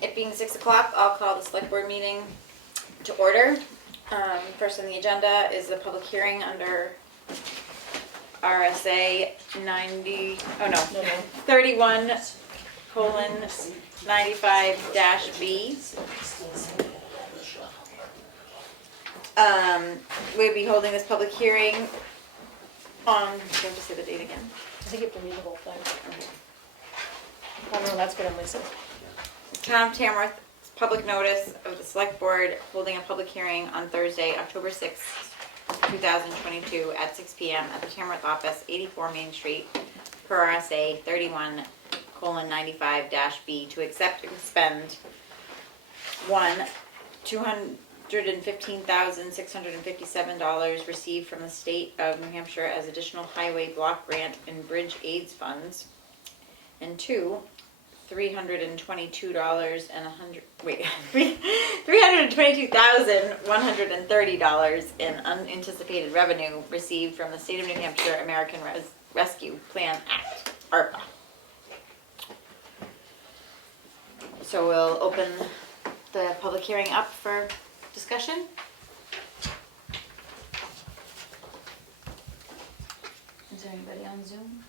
It being 6 o'clock, I'll call the select board meeting to order. First on the agenda is the public hearing under RSA 31:95-B. We'll be holding this public hearing on, do you have to say the date again? I think you have to read the whole thing. I don't know, that's what I'm missing. Town of Tamworth, public notice of the select board holding a public hearing on Thursday, October 6th, 2022 at 6 p.m. at the Tamworth office, 84 Main Street, per RSA 31:95-B to accept and expend $215,657 received from the state of New Hampshire as additional highway block grant and bridge aids funds, and $322,130 in unanticipated revenue received from the State of New Hampshire American Rescue Plan Act, ARPA. So we'll open the public hearing up for discussion. Is there anybody on Zoom?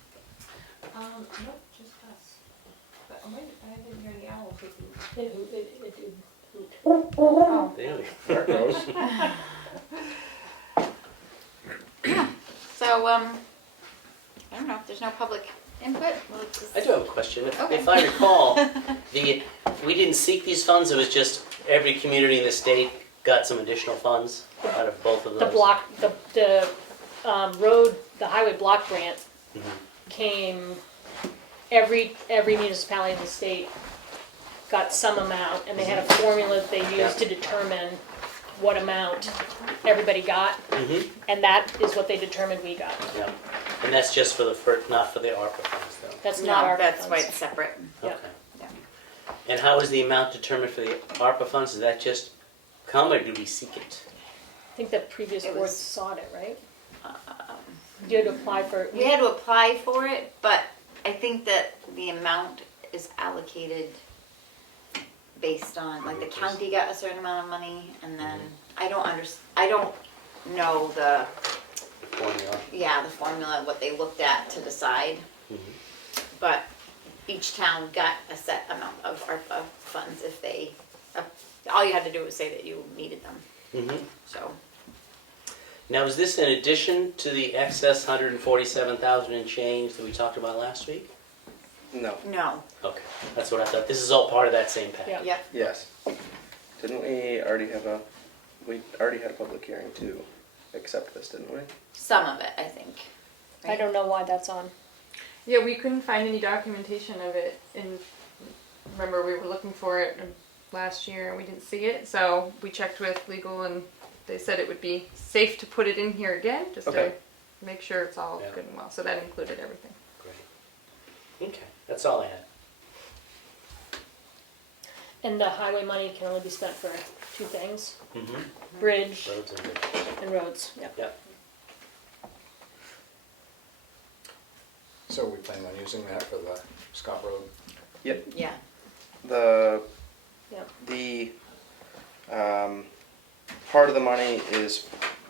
Nope, just us. But I didn't hear the owl hooting. It did. Oh. Damn, there it goes. So, I don't know if there's no public input. We'll just... I do have a question. Okay. If I recall, we didn't seek these funds, it was just every community in the state got some additional funds out of both of those? The road, the highway block grant Mhm. came, every municipality in the state got some amount, and they had a formula that they used to determine what amount everybody got, Mhm. and that is what they determined we got. Yeah. And that's just for not for the ARPA funds, though? That's not our That's funds. why it's separate. Yeah. Okay. Yeah. And how is the amount determined for the ARPA funds? Does that just come, or do we seek it? I think the previous It board was- sought it, right? Um, You had to apply for. We had to apply for it, but I think that the amount is allocated based on, like, the county got a certain amount of money, and then I don't know the Formula? formula, what they looked at to decide, Mhm. but each town got a set amount of ARPA funds if they, all you had to do was say that you needed them, Mhm. so. Now, is this in addition to the excess 147,000 and change that we talked about last week? No. No, Okay, that's what I thought. This is all part of that same package. Yeah. yep, Yes. Didn't we already had a public hearing to accept this, didn't we? some of it, I think. I don't know why that's on. Yeah, we couldn't find any documentation of it, and remember we were looking for it last year and we didn't see it, so we checked with legal and they said it would be safe to put it in here again, just Okay. to make sure it's all Yeah. good and well. So that included everything. Great. Okay, that's all I had. And the highway money can only be spent for two things, Mm-hmm. bridge Roads and bridges. and roads. Yep. Yep. So we plan on using that for the Scott Road? Yep. Yeah, The Yep. part of the money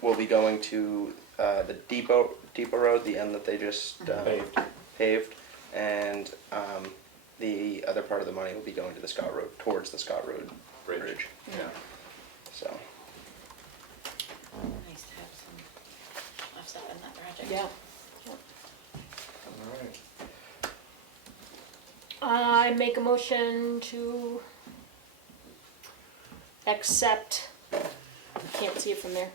will be going to the depot road, the end that they just paved, and the other part of the money will be going to the Scott Road, towards the Scott Road Bridge. Yeah. So nice to have some offset in that project. Yeah. All right. I make a motion to accept, can't see it from there,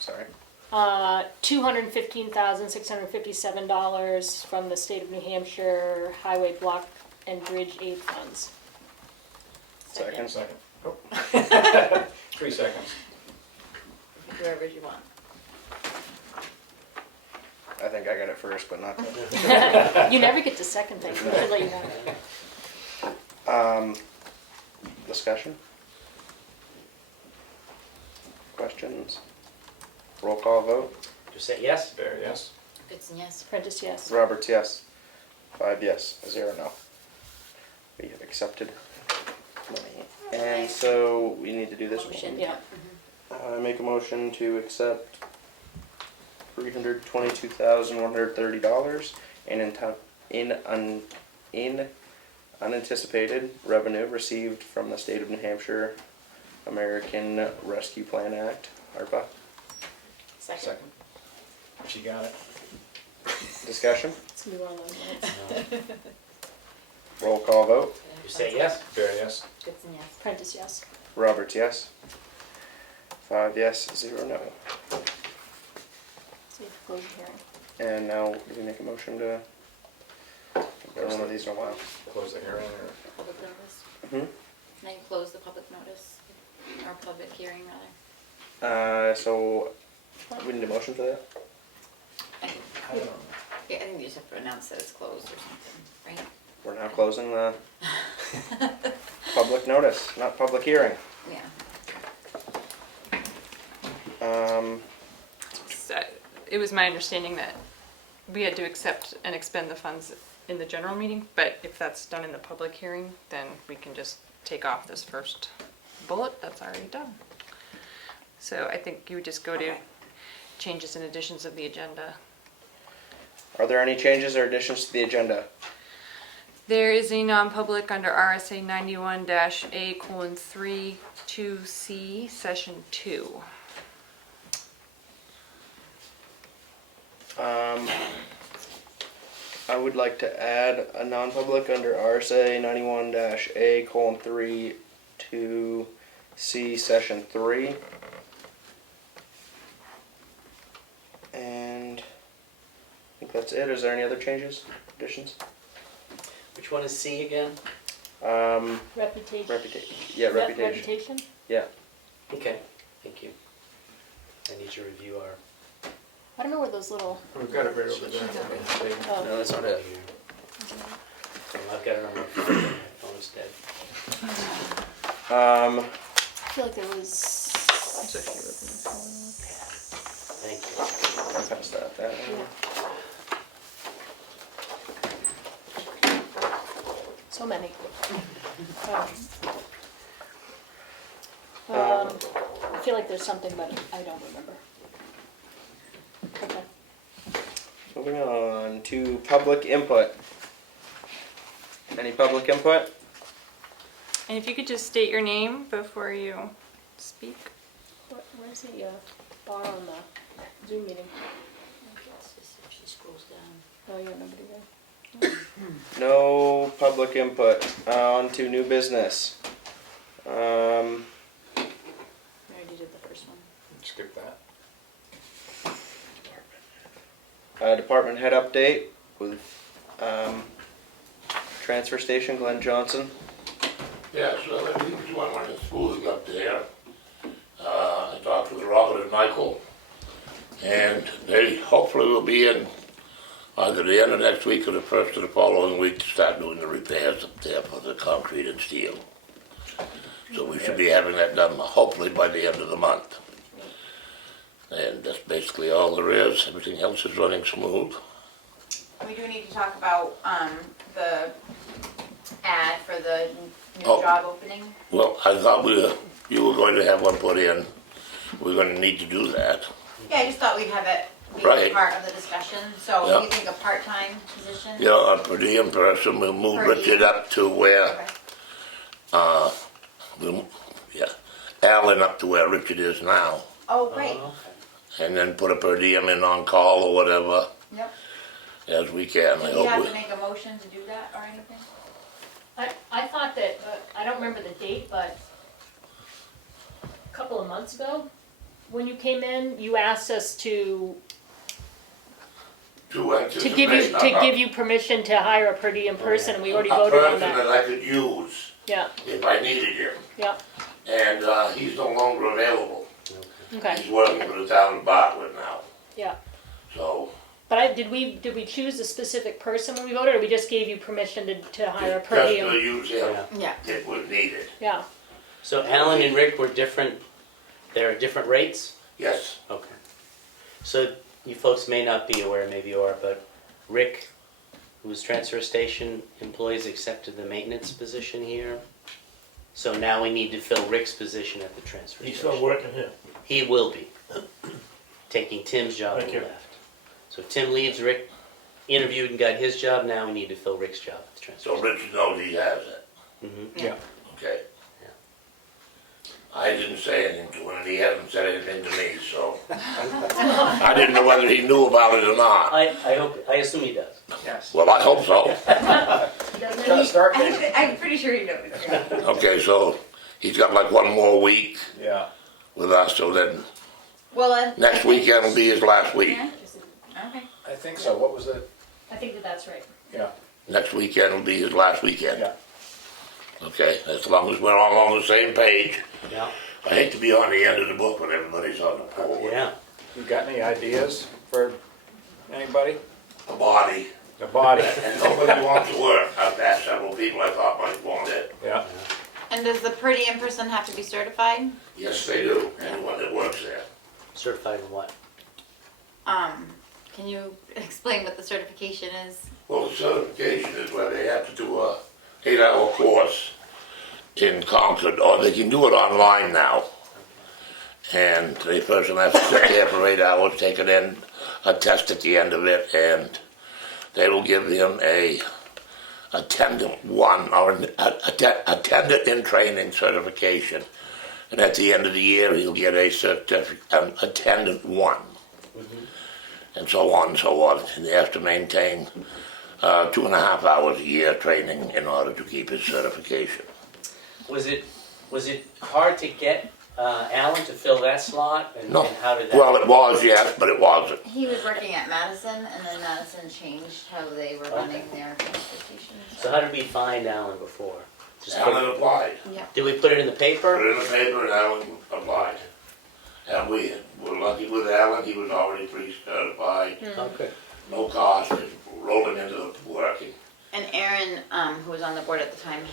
sorry. $215,657 from the state of New Hampshire Highway Block and Bridge Aid Funds. Second. Second. Oh. 3 seconds. Whoever you want. I think I got it first, but not. You never get to second things, we should let you know. Discussion? Questions? Roll call vote? Just say yes? Bear, yes? Goodson, yes. Prentice, yes. Roberts, yes. 5 yes, 0 no. We have accepted. money. And so we need to do this Motion. one. Yeah. I make a motion to accept $322,130 in unanticipated revenue received from the State of New Hampshire American Rescue Plan Act, ARPA. Second. She got it. Discussion? It's gonna be one of those minutes. Roll call vote. You say yes? Fair, yes? Goodson, yes. Prentice, yes. Roberts, yes. 5 yes, 0 no. So you have to close the hearing. And now, do we make a motion to, I've done one of these in a while. Close the hearing or? Public notice. Hmm? Now you close the public notice, or public hearing rather. So, we need a motion for that? I think, I don't know. yeah, I think you just have to announce that it's closed or something, right? We're now closing the public notice, not public hearing. Yeah. So, it was my understanding that we had to accept and expend the funds in the general meeting, but if that's done in the public hearing, then we can just take off this first bullet, that's already done. So I think you would just go to Okay. changes and additions of the agenda. Are there any changes or additions to the agenda? There is a non-public under RSA 91-A:3 2C, Session 2. I would like to add a non-public under RSA 91-A:3 to C Session 3. And I think that's it. Is there any other changes, additions? Which one is C again? Reputation. Yeah, Yep, reputation. Reputation? Yeah. Okay, thank you. I need to review our. I don't know where those little, We've got it right over there. oh, No, that's not it. I've got it on my phone. My phone's dead. I feel like there was. Thank you. I'll pass that. So many. I feel like there's something, but I don't remember. Okay. Moving on to public input. Any public input? And if you could just state your name before you speak. Where's the bar on the Zoom meeting? If she scrolls down. Oh, yeah, nobody there. No public input. On to new business. I already did the first one. Skip that. Department head update with transfer station, Glenn Johnson. Yeah, so I think it's one when the school's up there. I talked with Robert and Michael, and they hopefully will be in either the end of next week or the first of the following week to start doing the repairs up there for the concrete and steel. So we should be having that done hopefully by the end of the month. And that's basically all there is. Everything else is running smooth. We do need to talk about, the ad for the new Oh. job opening. Well, I thought you were going to have one put in. We're going to need to do that. Yeah, I just thought we'd have it be Right. part of the discussion, so Yeah. you think a part-time position? You know, a per diem person, we'll move Per Richard diem. up to where, Okay. Alan up to where Richard is now. Oh, great, And then put a per diem in on call or whatever yep. as we can. I Do we have hope to make a motion to do that or anything? I thought that, I don't remember the date, but a couple of months ago, when you came in, you asked us to give you permission to hire a per diem person, and we already voted on A person that. that I could use Yeah, if I needed him. yeah, And he's no longer available. okay, He's working for the town of Bartlett now. yeah. So, But did we choose a specific person when we voted, or we just gave you permission to hire a per just to diem? use him Yeah. if was needed. Yeah, So Alan and Rick were different, they're at different rates? Yes. Okay. So you folks may not be aware, maybe you are, but Rick, who was transfer station employees, accepted the maintenance position here. So now we need to fill Rick's position at the transfer He's station. still working here. He will be, taking Tim's job on Thank the you. left. So if Tim leaves, Rick interviewed and got his job, now we need to fill Rick's job at the transfer So Richard knows he has it, station. Yeah. okay? Yeah. I didn't say anything to him, and he hasn't said anything to me, so. I didn't know whether he knew about it or not. I assume he does. Yes. Well, I hope so. Gotta start date. I'm pretty sure he knows. Okay, so he's got like one more week Yeah. with us, so then Well, then. next weekend will be his last week. Yeah, okay. I think so. What was it? I think that's right. Yeah. Next weekend will be his last weekend. Yeah. Okay, as long as we're all on the same page. Yeah. I hate to be on the end of the book when everybody's on the pole. Yeah. You got any ideas for anybody? The body. The body. And nobody wants to work. I've asked several people I thought might want it. Yeah. And does the per diem person have to be certified? Yes, they do. Anyone that works there. Certified in what? Can you explain what the certification is? Well, the certification is where they have to do a 8-hour course in Concord, or they can do it online now. And the person has to sit there for 8 hours, take it in, a test at the end of it, and they will give him a attendant one, or an attendant in training certification. And at the end of the year, he'll get a attendant one. And so on and so on. And he has to maintain 2.5 hours a year training in order to keep his certification. Was it hard to get Alan to fill that slot? And, No. and how did that? Well, it was, yes, but it wasn't. He was working at Madison, and then Madison changed how they were running their transportation. So how did we find Alan before? Just put- Alan applied. did we put it in the Put paper? it in the paper and Alan applied. And we were lucky with Alan, he was already pre-certified, Okay. no cost, just rolling into the working. And Aaron, who was on the board at the time,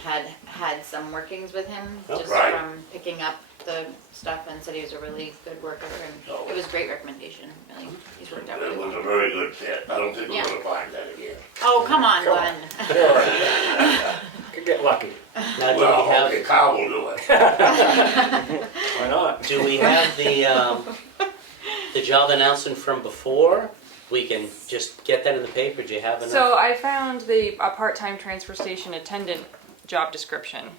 had some workings with him, Oh, just right. from picking up the stuff, and said he was a really good worker, and So- it was a great recommendation, really. He's worked out really It was well. a very good fit. I don't think we're Yeah. gonna find that again. Oh, come on, Come Glenn. Sure. Could get lucky. Now do Well, we have okay, Kyle will do it. Why not? do we have the job announcement from before? We can just get that in the paper. Do you have enough? So I found a part-time transfer station attendant job description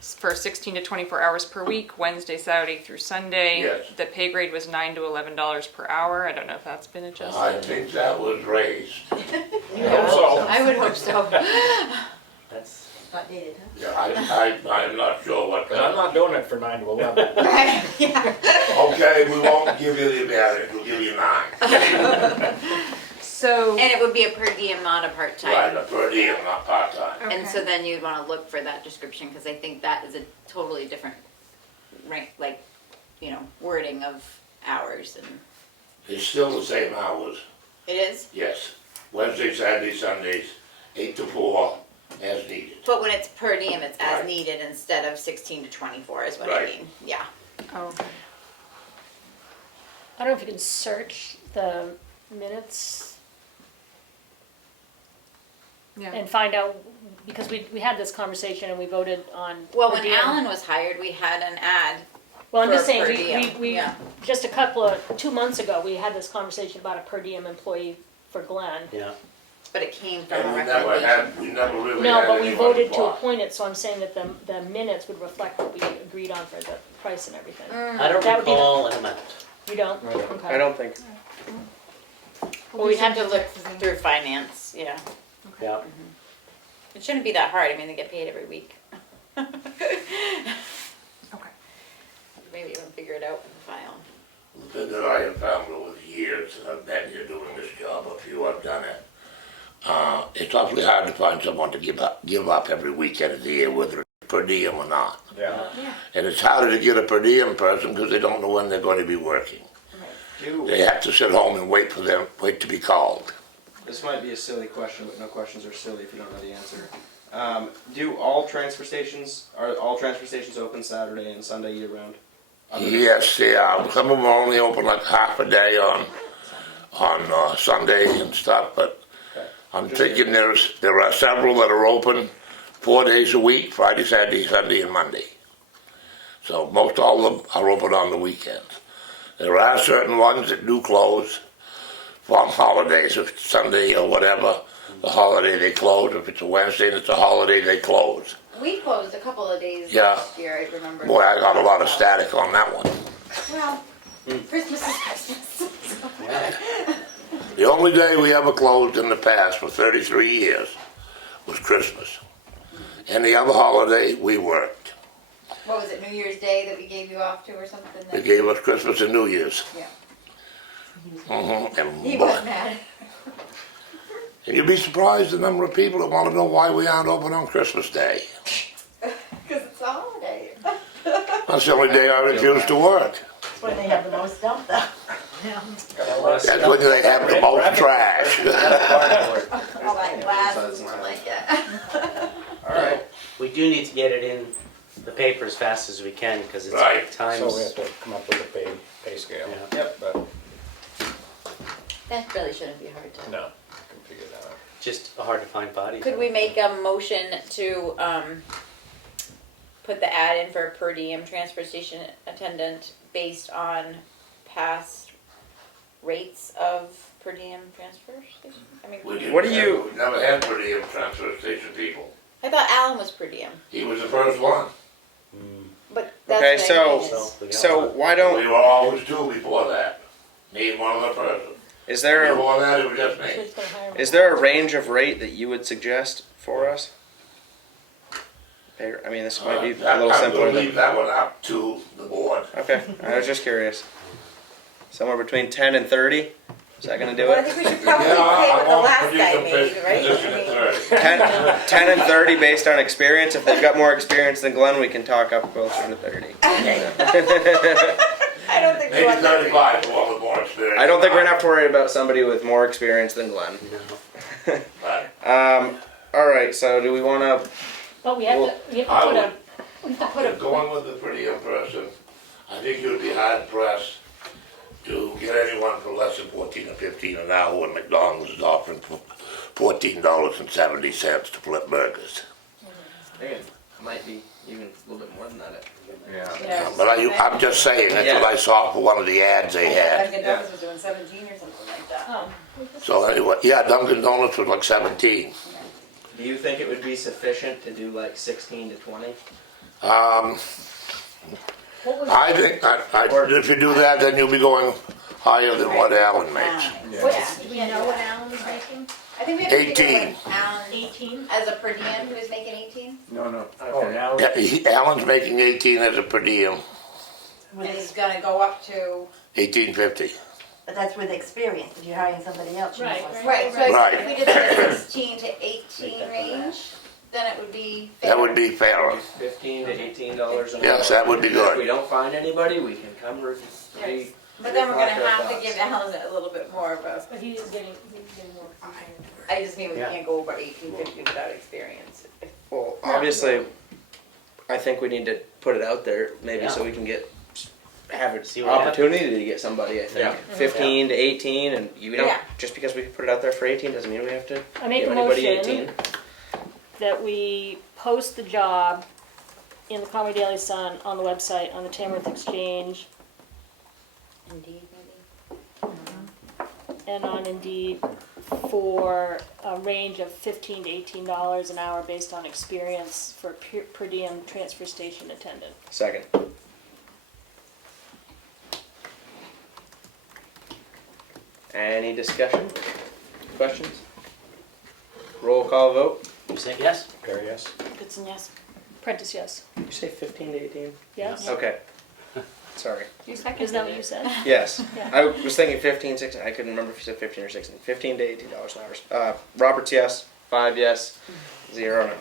for 16 to 24 hours per week, Wednesday, Saturday through Sunday. Yes. The pay grade was $9 to $11 per hour. I don't know if that's been adjusted. I think that was raised. Yeah. So- I would hope so. That's Yeah, I'm not sure what But I'm not doing it for 9 to 11. Yeah. Okay, we won't give you the advantage, we'll give you 9. So And it would be a per diem, not a Right, part-time. a per diem, not part-time. And so then you'd wanna look for that description, cause I think that is a totally different rank, like, wording of hours, and It's still the same hours, it is? yes. Wednesday, Saturday, Sundays, 8 to 4, as needed. But when it's per diem, it's as Right. needed instead of 16 to 24 is what I Right. mean, yeah. okay. I don't know if you can search the minutes Yeah. and find out, because we had this conversation and we voted on. Well, per when diem. Alan was hired, we had an ad. Well, I'm just for saying, per we, diem, we, yeah. just 2 months ago, we had this conversation about a per diem employee for Glenn. yeah. But it came from a And we never recommendation. we never really No, had but we anyone voted to apply. appoint it, so I'm saying that the minutes would reflect what we agreed on for the price and everything. I don't That would be the- recall an amount. You don't? I don't. Okay. I don't think. Well, we'd have to look through finance, yeah. Yeah. It shouldn't be that hard, I mean, they get paid every week. Okay. Maybe even figure it out in the file. The thing that I have found over the years, and I've been here doing this job, a few I've done it, it's awfully hard to find someone to give up every weekend of the year, whether it's per diem or not. Yeah. And it's harder to get a per diem person because they don't know when they're going to be working. They have to sit home and wait to be called. This might be a silly question, but no questions are silly if you don't know the answer. Are all transfer stations open Saturday and Sunday year round? Yes, they are. Some of them are only open like half a day on Sunday and stuff, but Okay. I'm thinking there are several that are open 4 days a week, Friday, Saturday, Sunday, and Monday. So most all of them are open on the weekends. There are certain ones that do close on holidays, if it's Sunday or whatever, the holiday they close. If it's a Wednesday and it's a holiday, they close. We closed a couple of days Yeah. last year, I remember. Boy, I got a lot of static on that one. Well, Christmas is Christmas. The only day we ever closed in the past for 33 years was Christmas. Any other holiday, we worked. What was it, New Year's Day that we gave you off to or something? They gave us Christmas and New Year's. Yeah. And He boy, was mad. and you'd be surprised the number of people that want to know why we aren't open on Christmas Day. Because it's a holiday. That's the only day I refuse to work. That's when they have the most dump though. That's when they have the most trash. All that glass and stuff like that. All right. We do need to get it in the paper as fast as we can, because it's Right. times. So we have to come up with a pay scale. Yeah. Yep. But, That really shouldn't be hard to. no, I can figure that out. Just hard to find bodies. Could we make a motion to put the ad in for a per diem transfer station attendant based on past rates of per diem transfer station? I mean, We didn't What do have- you- we never had per diem transfer station people. I thought Alan was per diem, He was the first one. but that's Okay, what I mean. So we got So one. why don't, We were always two before that. Me and one other person. is there Before that, it was just me. Who's gonna hire me? is there a range of rate that you would suggest for us? I mean, this might be a little I'm simpler gonna leave than, that one up to the board. okay, I was just curious. Somewhere between 10 and 30, is that gonna do Well, I it? think we should probably Yeah, pay I what the won't last produce guy a made, right? position I at mean, 30. 10 and 30 based on experience. If they've got more experience than Glenn, we can talk up closer to 30. I don't think we Maybe want that. 35 for one with more experience. I don't think we're gonna have to worry about somebody with more experience than Glenn. No. But All right, so do we wanna, But we have Well, to, we have I to put would- a, we have to put a. going with the per diem person, I think you'd be hard pressed to get anyone for less than 14 or 15 an hour when McDonald's is offering $14.70 to flip burgers. might be even a little bit more than that. Yeah. Yeah. But I'm just saying, that's what I saw for one of the ads they had. Dunkin' Donuts was doing 17 or something like that. Oh. So anyway, yeah, Dunkin' Donuts was like 17. Do you think it would be sufficient to do like 16 to 20? What was, I think, if you do that, then you'll be going higher than what Alan makes. what, do we know what Alan was making? I think we have to figure 18. what Alan, 18? as a per diem, who is making 18? No. Okay. now. Yeah, Alan's making 18 as a per diem, And he's gonna go up to. 18.50. But that's with experience. If you're hiring somebody else, you Right, want right. Right, so Right. if we did the 16 to 18 range, then it would be fair. That would be fairer. $15 to $18 an hour. Yes, that would be If good. we don't find anybody, we can come Yes. But then we're gonna have to give Alan a little bit more of a, But he's getting more. I just mean we Yeah. can't go over 1850 without experience. Well, obviously, I think we need to put it out there, maybe so we can have an See what happens. opportunity to get somebody, I think. Yeah. 15 to 18, and you don't, Yeah. just because we put it out there for 18 doesn't mean we have to I make give a anybody motion 18. that we post the job in the Comeau Daily Sun, on the website, on the Tamworth Exchange, Indeed, maybe. and on Indeed for a range of $15 to $18 an hour based on experience for per diem transfer station attendant. Second. Any discussion? Questions? Roll call vote. You say yes? Perry, yes? Goodson, yes. Prentice, yes. Did you say 15 to 18? Yes? Okay. Sorry. You seconded Isn't that what it. you said? Yes. Yeah. I was thinking 15, 16. I couldn't remember if you said 15 or 16. 15 to $18 an hour. Roberts, yes. 5 yes. 0 no.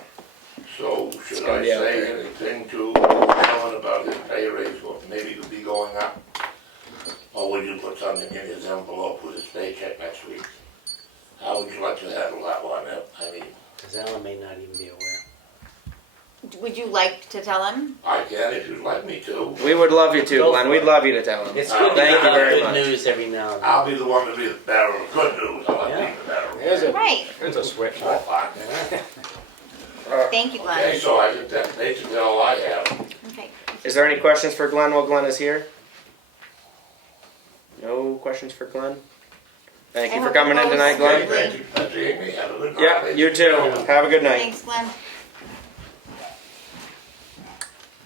So It's should gonna I be out say there. anything to Alan about his pay raise, or maybe it would be going up? Or would you put something in his envelope with his paycheck next week? How would you like to handle that one? I mean, Because Alan may not even be aware. Would you like to tell him? I can if you'd like me to. We would love you to, Go Glenn. for We'd it. love you to tell him. It's Uh, good to thank get you very good much. news every now and then. I'll be the one to be the bearer of good news. I'll let Yeah. be the bearer of Here's a, Right. here's a switch. Oh, fine. Thank you, Okay, Glenn. so I think that's basically all I have. Okay. Is there any questions for Glenn while Glenn is here? No questions for Glenn? Thank you for coming in tonight, Glenn. Thank you, Amy, have a good night. Yeah, you too. Have a good night. Thanks, Glenn.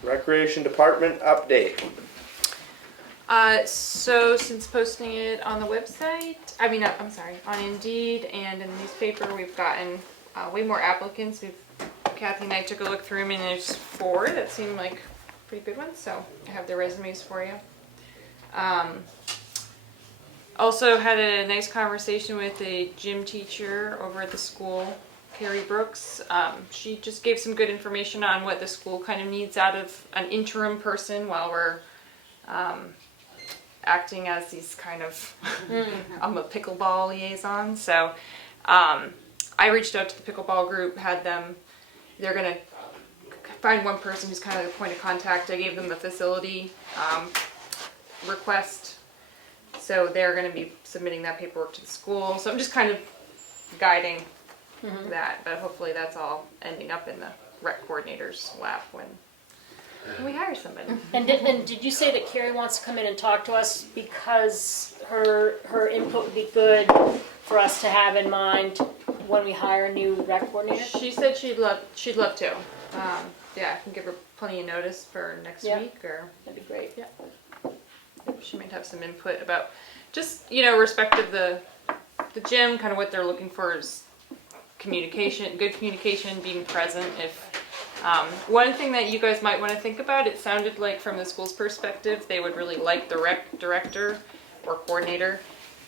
Recreation Department update. So since posting it on the website, on Indeed and in the newspaper, we've gotten way more applicants. Kathy and I took a look through them, and there's 4 that seem like pretty good ones. So I have their resumes for you. Also had a nice conversation with a gym teacher over at the school, Carrie Brooks. She just gave some good information on what the school kind of needs out of an interim person while we're acting as these kind of, I'm a pickleball liaison. So I reached out to the pickleball group, they're going to find one person who's kind of the point of contact. I gave them the facility request. So they're going to be submitting that paperwork to the school. So I'm just kind of guiding that, but hopefully that's all ending up in the rec coordinator's lap when we hire somebody. And did you say that Carrie wants to come in and talk to us because her input would be good for us to have in mind when we hire a new rec coordinator? She said she'd love to. Yeah, I can give her plenty of notice for next week, or That'd be great. yeah. She might have some input about just, respect of the gym, kind of what they're looking for is communication, good communication, being present. If one thing that you guys might want to think about, it sounded like from the school's perspective, they would really like the rec director or coordinator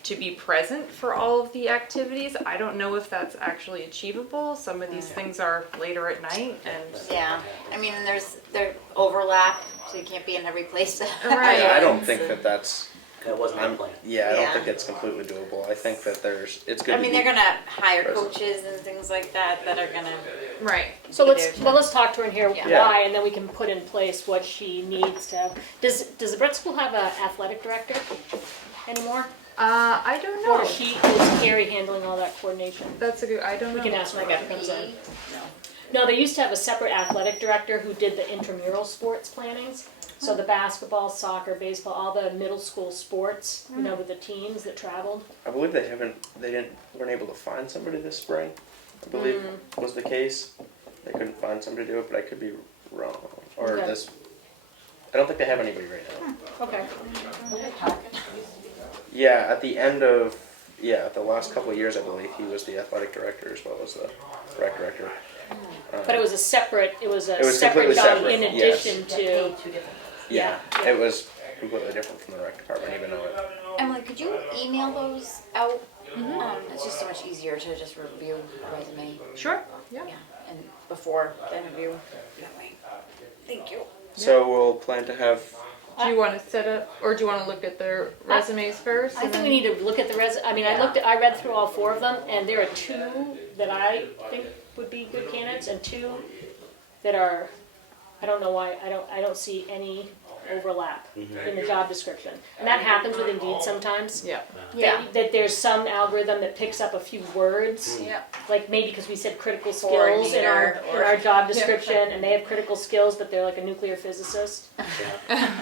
to be present for all of the activities. I don't know if that's actually achievable. Some of these things are later at night, and Yeah, I mean, and there overlap, so you can't be in every place. Right. I don't think that's. That wasn't the plan. Yeah, I don't Yeah. think it's completely doable. I think that it's good. I mean, to they're be gonna hire present. coaches and things like that are gonna. right. So let's talk to her and hear Yeah. why, and then we can put in place what she needs to have. Does the Brett School have an athletic director anymore? I don't Or know. is Carrie handling all that coordination? That's a good. I don't We know. can ask when Becky comes in. No. No, they used to have a separate athletic director who did the intramural sports plannings. So the basketball, soccer, baseball, all the middle school sports, with the teams that traveled. I believe weren't able to find somebody this spring. I believe was the case. They couldn't find somebody to do it, but I could be wrong. Or Okay. I don't think they have anybody right now. Okay. Yeah, at the end of the last couple of years, I believe he was the athletic director as well as the rec director. But it was a separate completely job separate, in yes. addition to. Paid 2 different. Yeah, it was completely different from the rec department, even though it. Emily, could you email those out? It's just so much easier to just review a resume. Sure. Yeah. Yeah, and before the interview. That way. Thank you. So we'll plan to have. Do you want to set up, or do you want to look at their resumes first? I think we need to look at the I read through all 4 of them, and there are 2 that I think would be good candidates, and 2 that are, I don't know why, I don't see any overlap in the job description. And that happens with Indeed sometimes. Yeah. That there's some algorithm that picks up a few words, Yeah. like maybe because we said critical skills in our Coordinator or- job description, and they have critical skills, but they're like a nuclear physicist.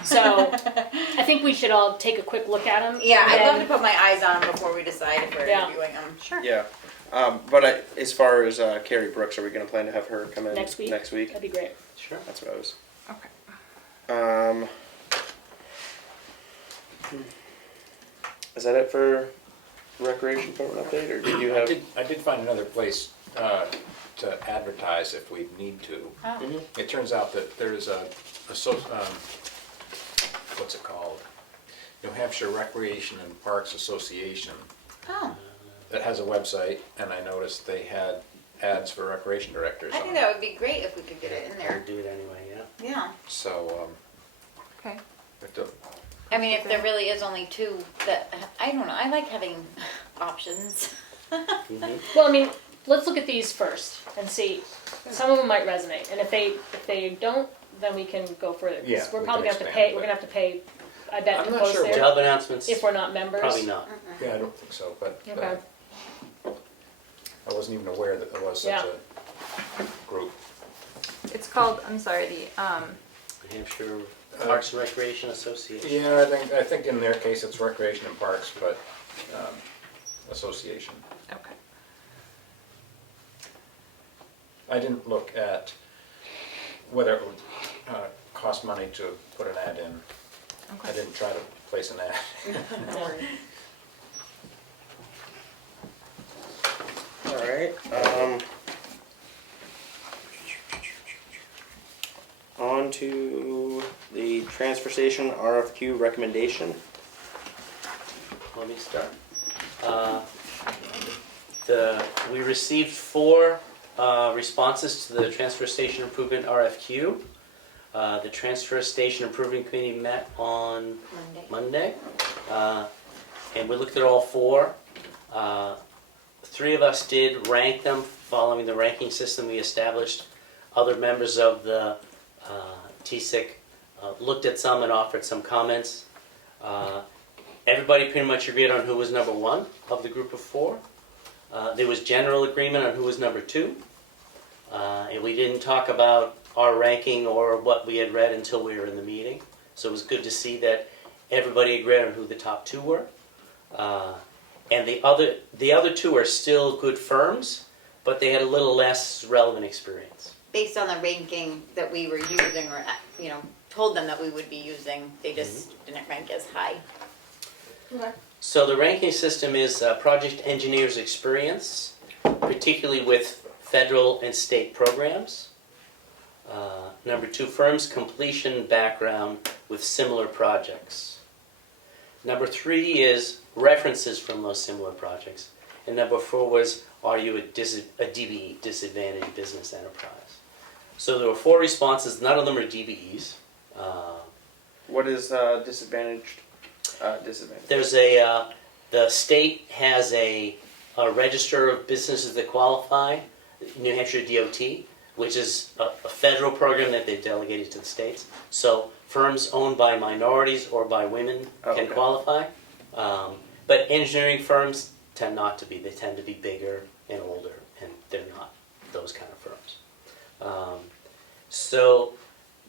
So I think we should all take a quick look at them. Yeah, I'd love to put my eyes on them before we decide if we're Yeah. interviewing them. Sure. Yeah, but as far as Carrie Brooks, are we going to plan to have her come in Next week? Next week. That'd be great. Sure. That's what I was. Okay. Is that it for recreation department update, or did you have? I did find another place to advertise if we need to. It turns out that there's what's it called? New Hampshire Recreation and Parks Association Oh, that has a website, and I noticed they had ads for recreation directors I on think it. that would be great if we could get it in Or there. do it anyway, yeah. Yeah. So, Okay. I mean, if there really is only 2 that, I don't know, I like having options. Well, I mean, let's look at these first and see. Some of them might resonate, and if they don't, then we can go further. 'Cause Yeah, we're we probably can gonna have to expand, pay. but- We're gonna have to pay. I bet I'm to not post sure there Job announcements, if we're not members. probably not. yeah, I don't think so, but Okay. I wasn't even aware that there was such Yeah. a group. It's called, I'm sorry, the Hampshire Parks and Recreation Association. Yeah, I think in their case it's Recreation and Parks, but association. Okay. I didn't look at whether it would cost money to put an ad in. I didn't try to place an ad. All right. On to the transfer station RFQ recommendation. Let me start. We received 4 responses to the transfer station improvement RFQ. The transfer station improvement committee met on Monday, and we looked at all 4. 3 of us did rank them following the ranking system we established. Other members of the TSIC looked at some and offered some comments. Everybody pretty much agreed on who was number 1 of the group of 4. There was general agreement on who was number 2. And we didn't talk about our ranking or what we had read until we were in the meeting. So it was good to see that everybody agreed on who the top 2 were. And the other 2 are still good firms, but they had a little less relevant experience. Based on the ranking that we were using, or, told them that we would be using, they just didn't rank as high. Okay. So the ranking system is project engineer's experience, particularly with federal and state programs. Number 2, firm's completion background with similar projects. Number 3 is references from those similar projects. And number 4 was, are you a DBE, disadvantaged business enterprise? So there were 4 responses, none of them are DBEs. What is disadvantaged? Disadvantaged. There's the state has a register of businesses that qualify, New Hampshire DOT, which is a federal program that they've delegated to the states. So firms owned by minorities or by women can qualify. But engineering firms tend not to be. They tend to be bigger and older, and they're not those kind of firms. So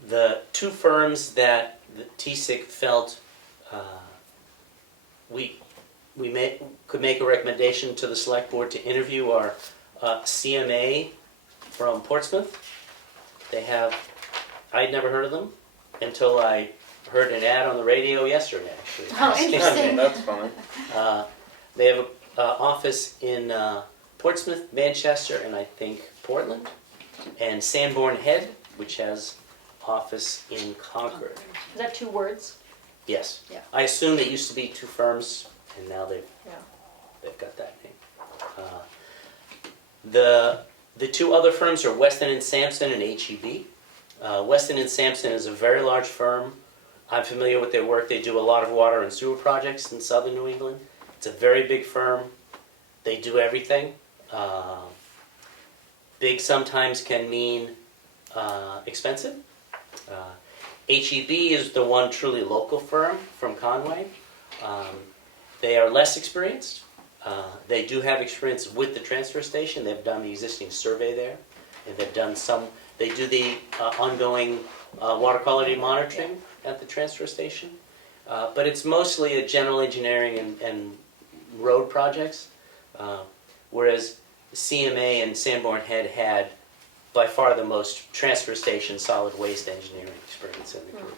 the 2 firms that the TSIC felt we could make a recommendation to the select board to interview are CMA from Portsmouth. I'd never heard of them until I heard an ad on the radio yesterday, actually. Oh, interesting. That's fun. They have an office in Portsmouth, Manchester, and I think Portland, and Sanborn Head, which has office in Concord. Is that 2 words? Yes. Yeah. I assumed it used to be 2 firms, and now they've got that name. The 2 other firms are Weston and Sampson and HEB. Weston and Sampson is a very large firm. I'm familiar with their work. They do a lot of water and sewer projects in southern New England. It's a very big firm. They do everything. Big sometimes can mean expensive. HEB is the one truly local firm from Conway. They are less experienced. They do have experience with the transfer station. They've done the existing survey there, and they do the ongoing water quality monitoring at the transfer station. But it's mostly a general engineering and road projects, whereas CMA and Sanborn Head had by far the most transfer station solid waste engineering experience in the group.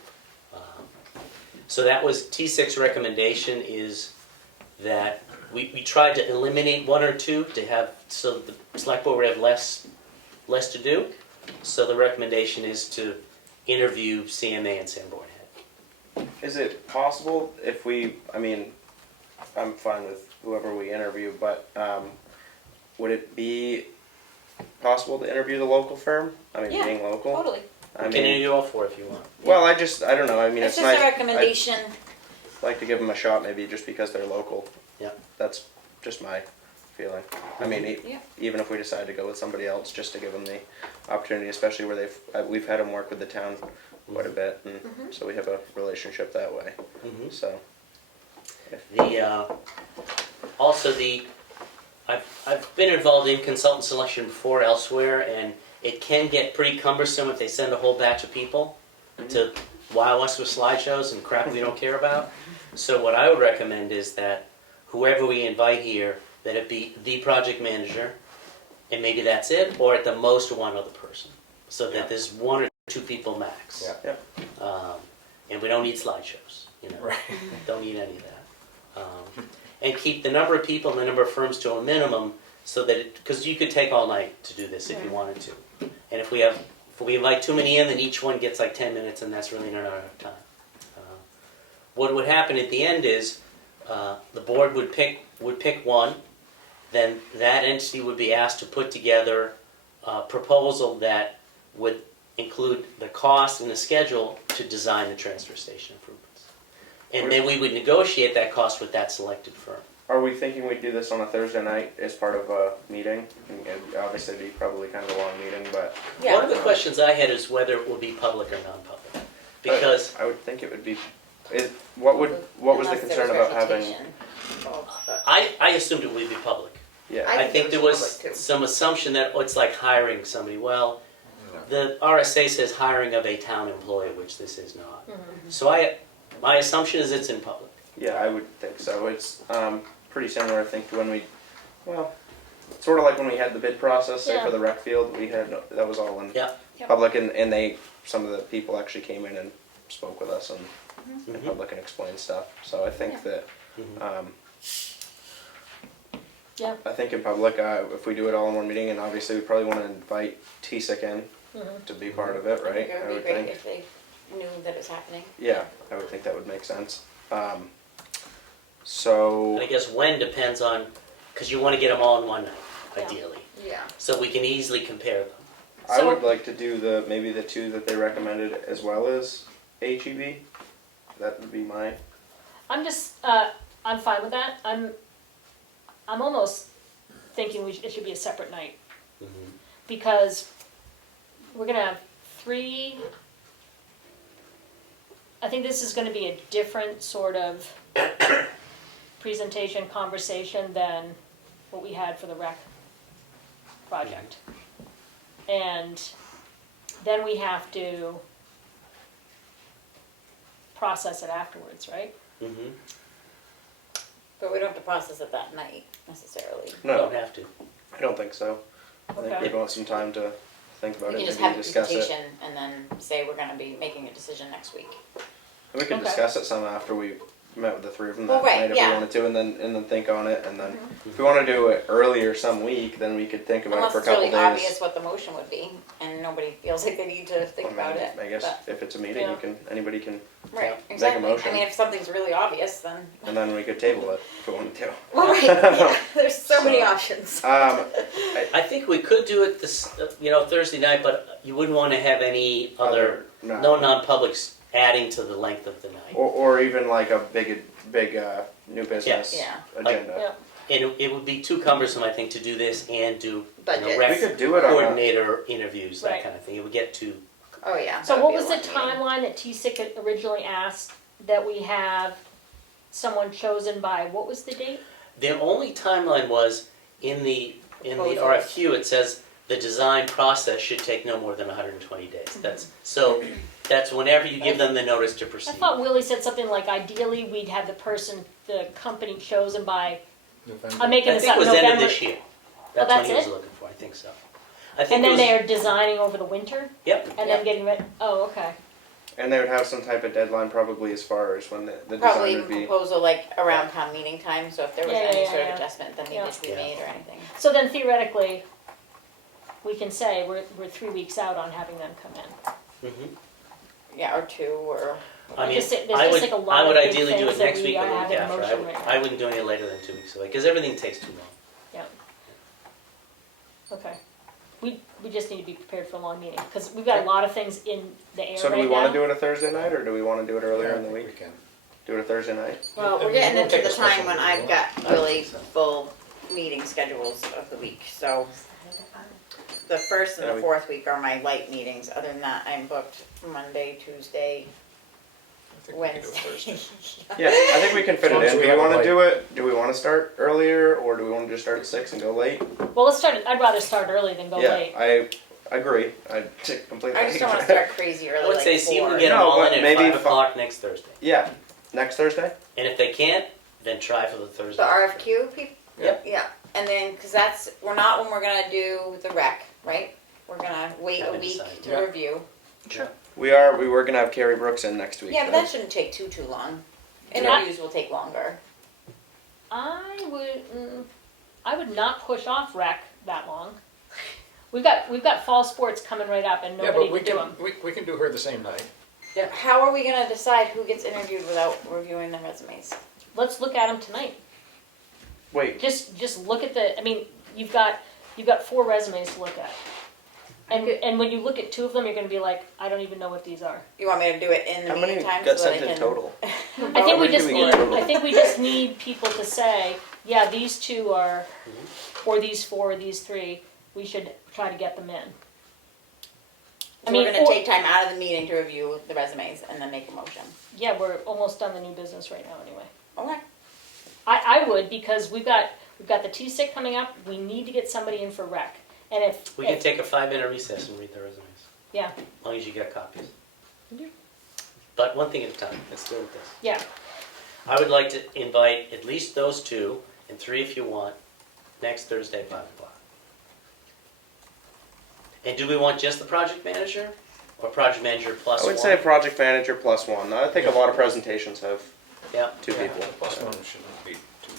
So that was T6's recommendation, is that we tried to eliminate 1 or 2 to have, so the select board would have less to do. So the recommendation is to interview CMA and Sanborn Head. Is it possible if I'm fine with whoever we interview, but would it be possible to interview the local firm? Yeah, being local. Totally. You can interview all 4 if you want. Well, I don't know. It's It's just nice. a recommendation. I'd like to give them a shot, maybe just because they're local. Yeah. That's just my feeling. Yeah. Even if we decide to go with somebody else, just to give them the opportunity, especially where we've had them work with the town quite a bit, and so we have a relationship that way. Mhm. So. I've been involved in consultant selection before elsewhere, and it can get pretty cumbersome if they send a whole batch of people. to wow us with slideshows and crap we don't care about. So what I would recommend is that whoever we invite here, that it be the project manager, and maybe that's it, or at the most one other person, so that there's one or two people max. Yeah. And we don't need slideshows, Right. don't need any of that. And keep the number of people and the number of firms to a minimum, so that because you could take all night to do this if you wanted to. And if we invite too many in, then each one gets like 10 minutes, and that's really not enough time. What would happen at the end is the board would pick one, then that entity would be asked to put together a proposal that would include the cost and the schedule to design the transfer station improvements. And then we would negotiate that cost with that selected firm. Are we thinking we'd do this on a Thursday night as part of a meeting? And obviously it'd be probably kind of a long meeting, but Yeah. One of the questions I had is whether it will be public or non-public. Because I would think it would be. What was the Unless there concern was about having? reputation involved, but- I assumed it would be public. Yeah, I I think there it was public, too. some assumption that it's like hiring somebody. Well, the RSA says hiring of a town employee, which this is not. So my assumption is it's in public. yeah, I would think so. It's pretty similar, I think, to when sort of like when we had the bid process, say Yeah. for the rec field, that was all in Yeah. Yep. public, and some of the people actually came in and spoke with us in Mhm. public and explained stuff. So I think that. Mhm. Yeah. I think in public, if we do it all in one meeting, and obviously we probably want to invite TSIC in to be part of it, I right? think it would be great if they knew that it's happening. Yeah, I would think that would make sense. So, And I guess when depends on, because you want to get them all in one night, Yeah. ideally. Yeah. So we can easily compare them. I So- would like to do maybe the two that they recommended as well as HEB. That would be my. I'm just, I'm fine with that. I'm almost thinking it should be a separate night, Mhm. because we're gonna have three, I think this is gonna be a different sort of presentation, conversation than what we had for the rec project. And then we have to process it afterwards, right? Mhm. But we don't have to process it that night necessarily. You No, don't have to. I don't think so. I think Okay. we'd want some time to think about We it, can just maybe have a discuss it. presentation and then say we're gonna be making a decision next week. And we could Okay. discuss it some after we met with the three of them Well, that right, night if yeah. we wanted to, and then think on it, and then if we want to do it earlier some week, then we could think about Unless it for a it's couple really days. obvious what the motion would be and nobody feels like they need to think about it. I guess but- if it's a meeting, Yeah. anybody can, Right, make a exactly. I motion. mean, if something's really obvious, then. and then we could table it if we wanted to. Well, right, yeah, there's so many So- options. I think we could do it this, Thursday night, but you wouldn't want to have any other, no non-publics adding to the length of the night. or even like a big new business Yeah. agenda. Yeah. And it would be too cumbersome, I think, to do this and do Budget. We rec could do it on a, coordinator interviews, that Right. kind of thing. It would get too. Oh, yeah. So that would what be a was the long meeting. timeline that TSIC had originally asked that we have someone chosen by, what was the date? The only timeline was in the Proposals. RFQ. It says the design process should take no more than 120 days. That's whenever you give them the notice to I proceed. thought Willie said something like ideally we'd have the company chosen by, I'm making I this think up, it was the end of November. this year. Oh, That's that's what he was it? looking for. I think so. I think And it then was, they are designing over the winter Yep. and Yeah. then getting ready, oh, okay. and they would have some type of deadline probably as far as when the Probably design even would be. proposal like around town meeting time, so if there was Yeah, any yeah, sort of yeah. adjustment that Yeah. needed to be Yeah. made or anything. So then theoretically, we can say we're 3 weeks out on having them come in. Mhm. Yeah, or two, or, I mean, There's just I would, like a lot I would of big ideally do things it that next we week or are the week having after. motion right now. I wouldn't do any later than 2 weeks away because everything takes too long. Okay. We just need to be prepared for a long meeting, because we've got a lot of things in the air So do we right want now. to do it a Thursday night, or do we want to do it earlier in the We week? can. Do it a Thursday night. well, we're And getting we'll into take the a special time when meeting, I've won't got we? really So- full meeting schedules of the week, so the first and Yeah, the we- fourth week are my light meetings, other than that, I'm booked Monday, Tuesday, I think we can do it Wednesday. Thursday. Yeah, I think we can fit As long it as in. we Do we have a want to light. do it? Do we want to start earlier, or do we want to just start at 6 and go late? Well, I'd rather start early than go Yeah, late. agree. I completely. I just don't wanna start crazy early, I would like say see if we 4. can get them No, all but in at maybe 5 fi- o'clock next Thursday. Yeah, next Thursday. And if they can't, then try for the Thursday. The RFQ people? Yep. Yeah, and then, cause that's, we're not when we're gonna do the rec, right? We're gonna wait a Haven't week decided. to Yeah. review. We were gonna have Carrie Brooks in next week. Yeah, but though. that shouldn't take too long. Yeah. Interviews will take longer. I would not push off rec that long. We've got fall sports coming right up and Yeah, nobody but we can do can, them. we can do her the same night. How are we gonna decide who gets interviewed without reviewing the resumes? Let's look at them tonight. Wait, Just look at the, I mean, you've got 4 resumes to look at. And when you look at 2 of them, you're gonna be like, I don't even know what these are. You want me to do it in the how many meantime got so that sent I in can? total? I think we many just do we get need, total? I think we just need people to say, yeah, these 2 are, or these 4, or these 3, we should try to get them in. So we're gonna take time out of the meeting to review the resumes and then make a motion. Yeah, we're almost done the new business right now anyway. Okay. I would, because we've got the T-stick coming up, we need to get somebody in for rec. And if, We can take a 5-minute recess and read the resumes, yeah, as long as you get copies. Mhm. But one thing at a time, let's do it with this. yeah, I would like to invite at least those 2, and 3 if you want, next Thursday, 5 o'clock. And do we want just the project manager, or project manager plus I one? would say project manager plus one. I think a lot of presentations have Yeah, 2 Yeah, people. Plus one shouldn't be too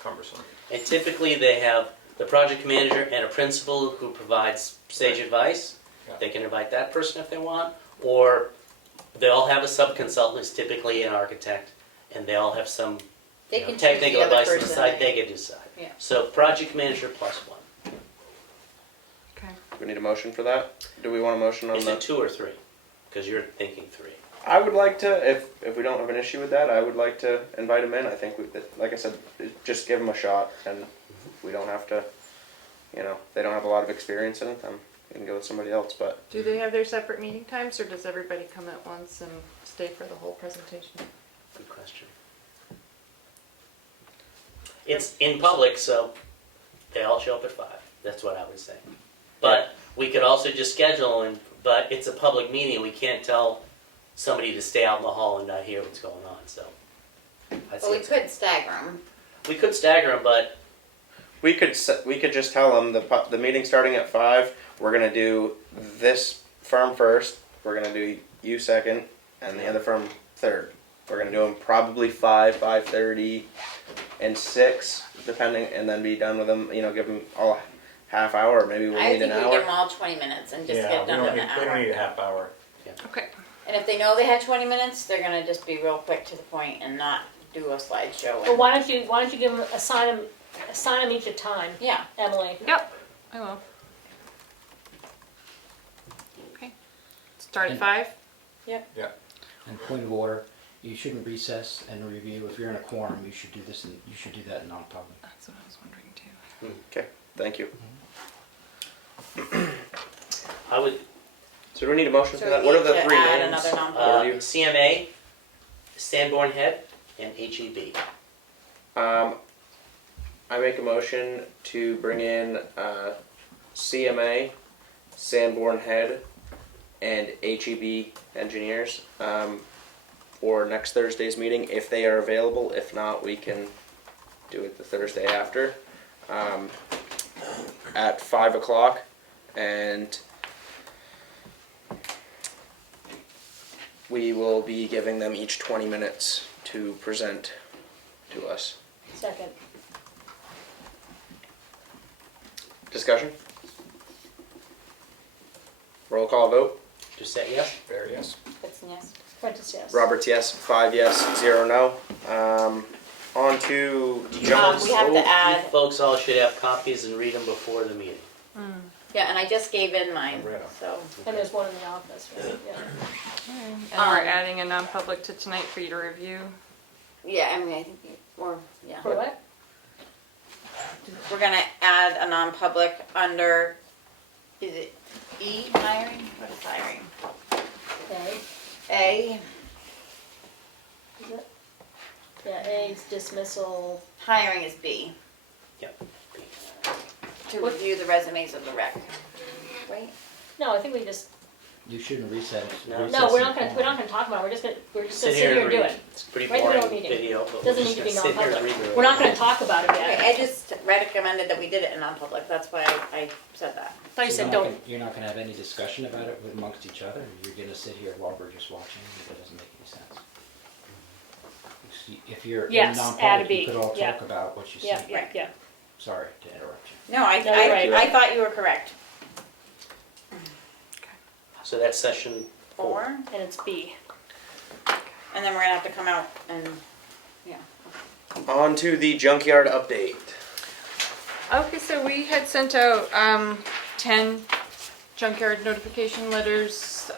cumbersome. and typically they have the project manager and a principal who provides sage advice. Yeah. They can invite that person if they want, or they all have a sub-consultant, who's typically an architect, and they all have some They can choose technical the other advice on the person. side, they can decide. Yeah. So project manager plus 1. Okay. Do we need a motion for that? Do we want a motion on Is that? it 2 or 3? Because you're thinking 3. I would like to, if we don't have an issue with that, I would like to invite them in. I think, like I said, just give them a shot, and we don't have to, they don't have a lot of experience in it, then we can go with somebody else, but Do they have their separate meeting times, or does everybody come at once and stay for the whole presentation? Good question. It's in public, so they all show up at 5. That's what I would say. But we could also just schedule, but it's a public meeting. We can't tell somebody to stay out in the hall and not hear what's going on. So I'd Well, we say could stagger them. we could stagger them, but we could just tell them the meeting starting at 5. We're gonna do this firm first. We're gonna do you second, and the other firm third. We're gonna do them probably 5, 5:30, and 6, depending, and then be done with them. Give them all a half hour. Maybe we'll I need think an we give hour. them all 20 minutes and just Yeah, get done in an we don't hour. need a half hour. Okay. And if they know they had 20 minutes, they're gonna just be real quick to the point and not do a slideshow. well, why don't you give them, assign them each a time, Yeah. Emily? Yep, I will. Okay. Start at 5? And point of order, you shouldn't recess and review. If you're in a quorum, you should do this and you should do that in non-public. That's what I was wondering too. Okay, thank you. I would So do we need a motion So for that? we What are need the to 3 add names? another non-public. CMA, Sanborn Head, and HEB. I make a motion to bring in CMA, Sanborn Head, and HEB engineers for next Thursday's meeting if they are available. If not, we can do it the Thursday after at 5 o'clock. And we will be giving them each 20 minutes to present to us. Second. Discussion? Roll call vote. Just say yes. Fair, yes. That's yes. Prentice, yes. Roberts, yes. 5 yes, 0 no. On to Jones. We have to You add, folks all should have copies and read them before the meeting. yeah, and I just gave in mine, I read 'em. so. And there's one in the office, right? Yeah. And we're adding a non-public to tonight for you to review. Yeah, I mean, I think, yeah. For what? We're gonna add a non-public under, is it E, hiring? What is hiring? Okay. A, Is it? Yeah, A is dismissal. hiring is B, Yep. to What- review the resumes of the rec. Right? No, I think we just, You shouldn't reset it. No. no, Recess we're and not gonna, call. we're not gonna talk about it, we're just gonna Sit sit here and do read. it. It's a pretty Right in the middle of boring the meeting. video, but Doesn't we're need to be just gonna sit here and read non-public. the We're not gonna talk about it Okay, yet. I just recommended that we did it in non-public, that's why I said that. I thought you So said you're not don't, gonna- You're not gonna have any discussion about it amongst each other? You're gonna sit here while we're just watching? That doesn't make any sense. If you're in Yes, add a non-public, B, you could all yeah. talk about what you yeah, see. yeah, yeah. Sorry to interrupt you. No, No, you're right. I thought you were correct. So that's session 4. 4, And it's B. and then we're gonna have to come out and, yeah. On to the junkyard update. Okay, so we had sent out 10 junkyard notification letters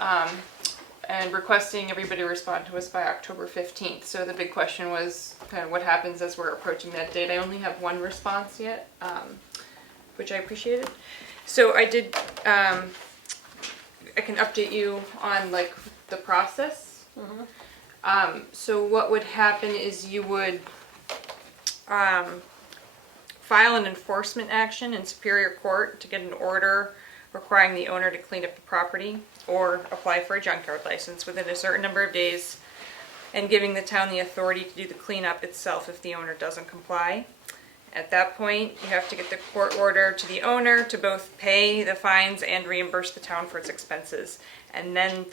and requesting everybody respond to us by October 15th. So the big question was kind of what happens as we're approaching that date. I only have one response yet, which I appreciated. So I did, I can update you on like the process. So what would happen is you would file an enforcement action in Superior Court to get an order requiring the owner to clean up the property or apply for a junkyard license within a certain number of days and giving the town the authority to do the cleanup itself if the owner doesn't comply. At that point, you have to get the court order to the owner to both pay the fines and reimburse the town for its expenses, and then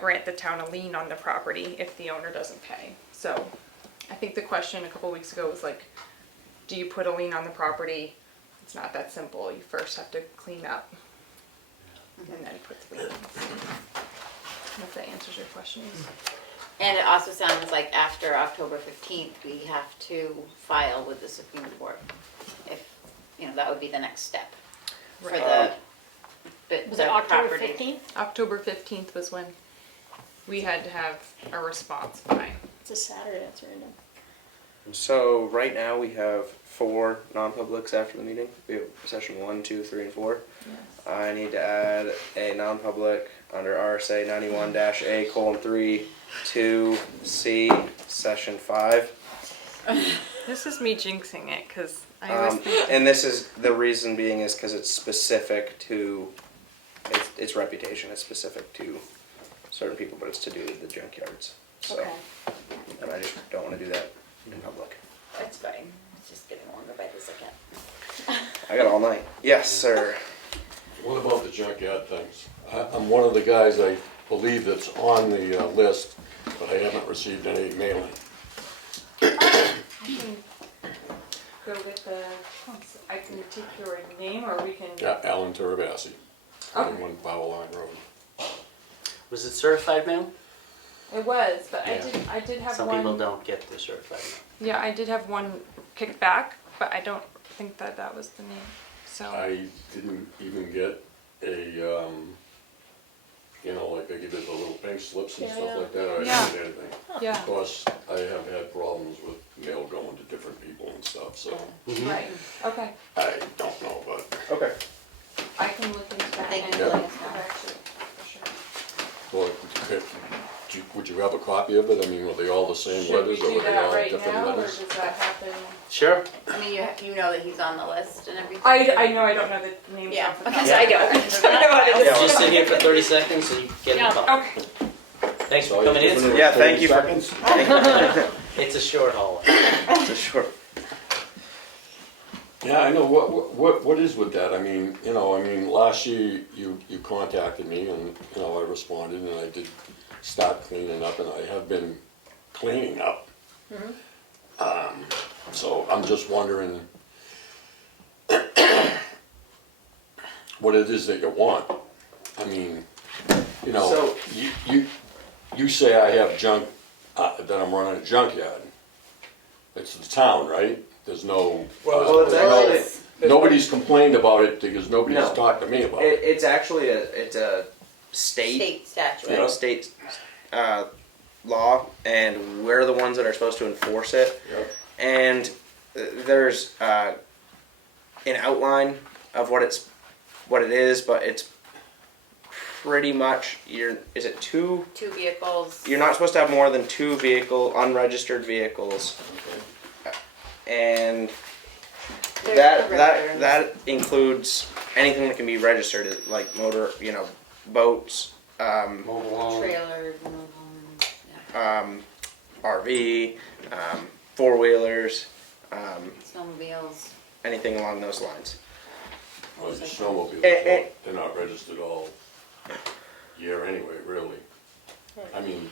grant the town a lien on the property if the owner doesn't pay. So I think the question a couple weeks ago was like, do you put a lien on the property? It's not that simple. You first have to clean up and then put the lien. If that answers your questions. And it also sounds like after October 15th, we have to file with the Supreme Court. If, that would be the next step for Right. Was the it October property. 15th? October 15th was when we had to have a response by. It's a Saturday, that's random. So right now we have 4 non-publics after the meeting. We have session 1, 2, 3, and 4. I need to add a non-public under RSA 91-A:3 to C, session 5. This is me jinxing it because I always think. And this is, the reason being is because it's specific to, its reputation is specific to certain people, but it's to do with the junkyards. So, Okay. and I just don't want to do that in public. That's fine, it's just getting longer by the second. I got all night. Yes, sir. What about the junkyard things? I'm one of the guys, I believe, that's on the list, but I haven't received any mailing. I can go with the. I can take your name or we can. Yeah, Alan Turabassi, Okay. 21 Power Line Road. Was it certified mail? It was, but Yeah. I did have Some one. people don't get the certified mail. Yeah, I did have one kicked back, but I don't think that was the name. So. I didn't even get a, like they give you the little pink slips and Yeah, stuff yeah. like that. I didn't Yeah. get anything. Yeah. Of course, I have had problems with mail going to different people and stuff, so Right. Okay. I don't know, but Okay. I can look into that. Thank and you. get back to you, for sure. well, would you have a copy of it? I mean, were they all the same Should we letters or do were they that all right different now, or letters? does that happen? Sure. I mean, you know that he's on the list and everything. I know I don't know the names Yeah, off the top. because I don't. Yeah, Just sit here for 30 seconds so you can get Yeah. the call. Okay. Thanks for So coming you're giving in. it Yeah, 30 thank you for- seconds? It's a short haul. It's sure. Yeah, I know, what is with that? I mean, last year you contacted me and, I responded and I did start cleaning up and I have been cleaning up. So I'm just wondering what it is that you want. I mean, So- you say I have junk, that I'm running a junkyard. It's the town, right? There's no. Well, it's actually. Nobody's complained about it because nobody's No. talked to me about it. It's actually a state statute. Yeah. state law, and we're the ones that are supposed to enforce it. Yep. And there's an outline of what it is, but it's pretty much is it 2? 2 vehicles. You're not supposed to have more than 2 unregistered vehicles, and There's that the that returns. that includes anything that can be registered, like motor, boats, Mobile home. Trailer, mobile home, RV, four-wheelers, snowmobiles. anything along those lines. Well, the snowmobiles, they're not registered all year anyway, really. I mean,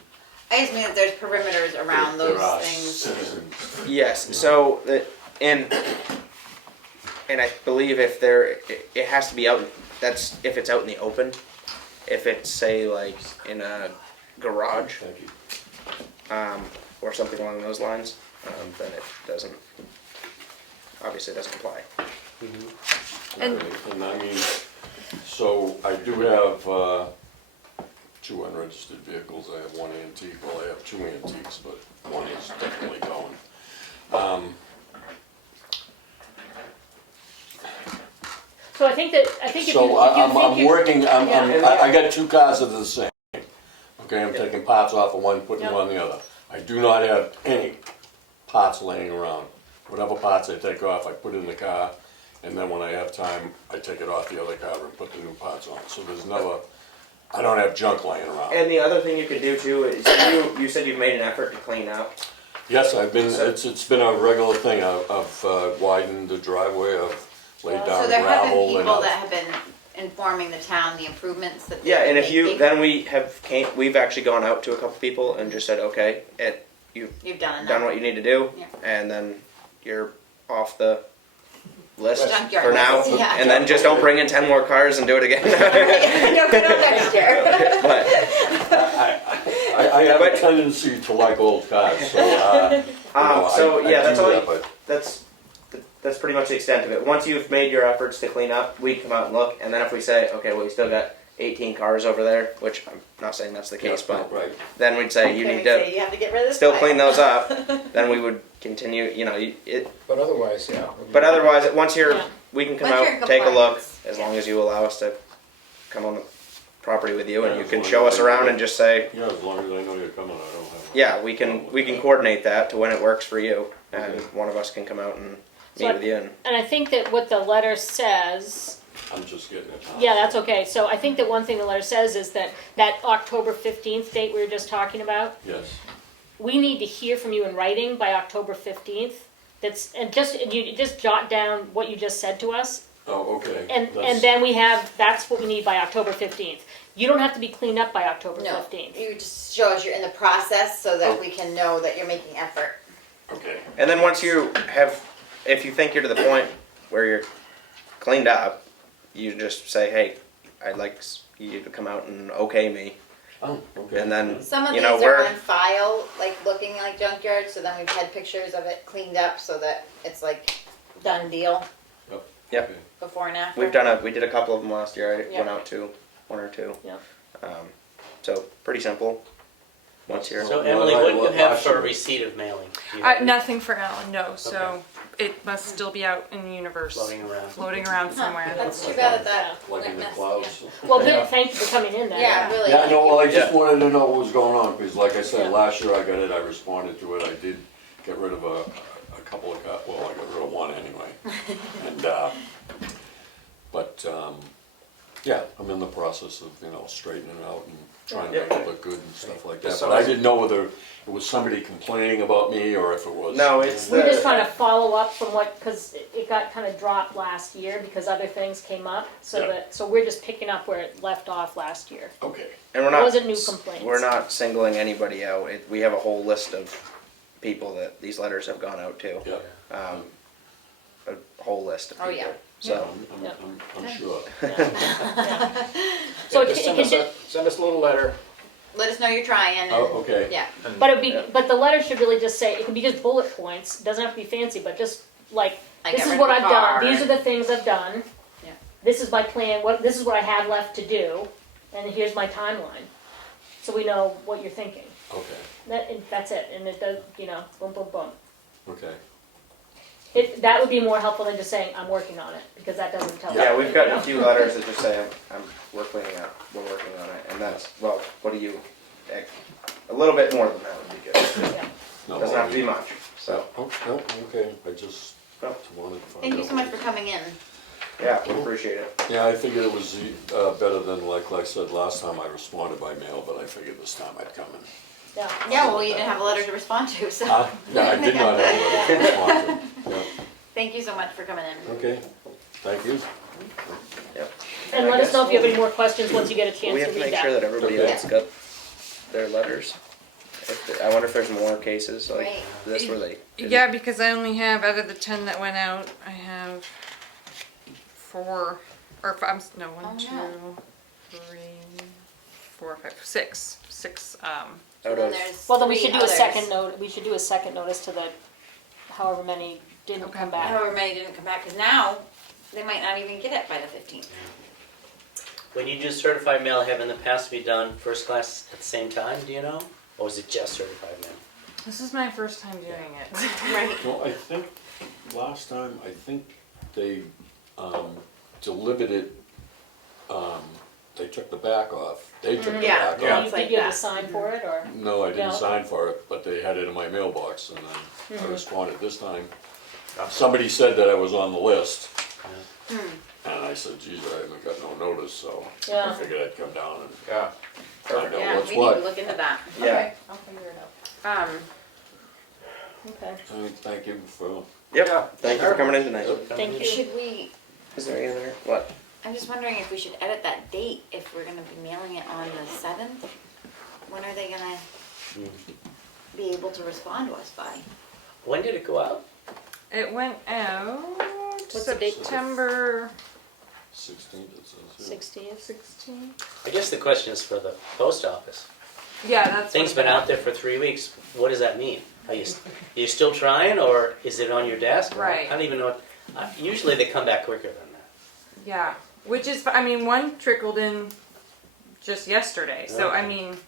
I just mean that there's perimeters around there those are things. citizens. Yes, so, and I believe if it has to be out, that's if it's out in the open. If it's, say, like, in a garage, Thank you. or something along those lines, then it doesn't, obviously doesn't apply. And- And I mean, so I do have, 2 unregistered vehicles, I have 1 antique, well, I have 2 antiques, but 1 is definitely going. So I think if you So I'm think you. working, Yeah. I got 2 cars that are the same. Okay, I'm taking parts off of one, putting them on the other. I do not have any parts laying around. Whatever parts I take off, I put in the car, and then when I have time, I take it off the other car and put the new parts on. So there's never, I don't have junk laying around. And the other thing you could do too is, you said you've made an effort to clean up. Yes, I've been, So- it's been a regular thing. I've widened the driveway, I've laid So down there have been gravel and people that have been informing the town the improvements that Yeah, they're and if you, making. then we've actually gone out to a couple people and just said, okay, you've You've done enough. done what you need to do, Yeah. and then you're off the list Junkyard for now, list, yeah. and then just don't bring in 10 more cars and do it again. No, good on next year. But, I have a tendency to like old cars, so, so yeah, that's all. but That's pretty much the extent of it. Once you've made your efforts to clean up, we come out and look, and then if we say, okay, well, we still got 18 cars over there, which I'm not saying that's the case, but right. then we'd say you Okay, need so to you have to get rid of this still pile. clean those up. Then we would continue, But otherwise, yeah. But otherwise, once Yeah. we can come Once you're in out, take a look, compliance, as yeah. long as you allow us to come on the property with you, and Yeah, you as can long show as us I- around and just say, Yeah, as long as I know you're coming, I don't have. yeah, we can coordinate that to when it works for you, and Okay. one of us can come out and So meet I- with you. And And I think that what the letter says, I'm just getting it. yeah, that's okay. So I think that one thing the letter says is that October 15th date we were just talking about, Yes, we need to hear from you in writing by October 15th. And you just jot down what you just said to us, oh, okay. and That's- then that's what we need by October 15th. You don't have to be cleaned up by October No, 15th. you just show us you're in the process so that we can know that you're making effort. Okay, And then once you have, if you think you're to the point where you're cleaned up, you just say, hey, I'd like you to come out and okay me, oh, okay. and then Some of you these know are we're on file, like looking like junkyard, so then we've had pictures of it cleaned up so that it's like done deal Yep. Okay. before and after. we did a couple of them last year. I Yeah. went out to 1 or 2. Yeah. So pretty simple. Once you're So Well, Emily, I- what do you what have last for year- receipt of mailing? Do you have Nothing for Alan, no. So Okay. it must still be out in the universe, floating around? floating around Huh, somewhere. That's too bad that Like in the messed- clouds. Well, Yeah. thank you for coming in there. Yeah, really. Yeah, no, well, I just Yeah. wanted to know what was going on, because like I said, Yeah. last year I got it, I responded to it, I did get rid of a couple of, well, I got rid of 1 anyway. And, yeah, I'm in the process of, straightening it out and trying to make it look good and stuff like that. So But I is- didn't know whether it was somebody complaining about me, or if it was. no, it's We're just the trying to follow up from because it got kind of dropped last year because other things came up. Yeah. So we're just picking up where it left off last year. Okay, and we're It not wasn't new complaints. We're not singling anybody out. We have a whole list of people that these letters have gone out to. yeah, A whole list of Oh, people. yeah. So Yeah. I'm sure. So Just send us a little letter. Let us know you're trying. And, Oh, okay. Yeah. And But the letter should really just say, it can be just bullet points, it doesn't have to be fancy, but just like, I this got is rid what of I've the done, car. these are the things I've done. Yeah. This is my plan, this is what I have left to do, and here's my timeline. So we know what you're thinking. Okay, That's it, and it does, boom, boom, boom. okay. That would be more helpful than just saying, I'm working on it, because that doesn't tell us. yeah, we've gotten a anything, few letters that just say we're cleaning up, we're working on it, and that's well. What do you? A little bit more than that would be good. Yeah. No, Doesn't have to be much. So Oh, no, okay, I just No. wanted to find out. Thank you so much for coming in. Yeah, we appreciate it. Yeah, I figured it was better than, like I said last time, I responded by mail, but I figured this time I'd come in. Yeah. Yeah, well, you didn't have a letter to respond to, so. Yeah, I did not have a letter to respond to. Yeah. Thank you so much for coming in. Okay, thank you. Yep. And let us know if you have any more questions once you get a chance We to have to read make sure that. that everybody Okay. else got their letters. I wonder if there's more cases like Right. this where they. Yeah, because I only have, out of the 10 that went out, I have 4, or 5, no, Oh, 1, no. 2, 3, 4, 5, 6. 6, Out And then of, there's Well, then we three should do a others. second note, we should do a second notice to the, however many didn't Okay. come back. However many didn't come back, because now they might not even get it by the 15th. When you do certified mail, have in the past be done first class at the same time, do you know? Or is it just certified mail? This is my first time doing it. Right. Well, I think last time, I think they delivered it, they took the back off. They took the Yeah. back Yeah. off. Did like you have that. to sign for it, or? No, I didn't No. sign for it, but they had it in my mailbox, and then I Mhm. responded this time. Somebody said that I was on the list, Hmm. and I said, geez, I haven't got no notice, so I Yeah. figured I'd come down and Yeah. find out Yeah, what's we need to what. look into that. yeah. Okay, I'll figure it out. Okay, Thank you for, Yep. Thank you for coming in tonight. thank you. Should we, Is there any other? What? I'm just wondering if we should edit that date, if we're gonna be mailing it on the 7th? When are they gonna be able to respond to us by? When did it go out? It went out What's the date? September 16th, it says. 16th. 16th. I guess the question is for the post office. Yeah, that's Thing's what been out there for 3 weeks. What does that mean? Are you still trying, or is it on your desk? Right. I don't even know. Usually they come back quicker than that. Yeah, which is, I mean, one trickled in just yesterday, so I Okay. mean,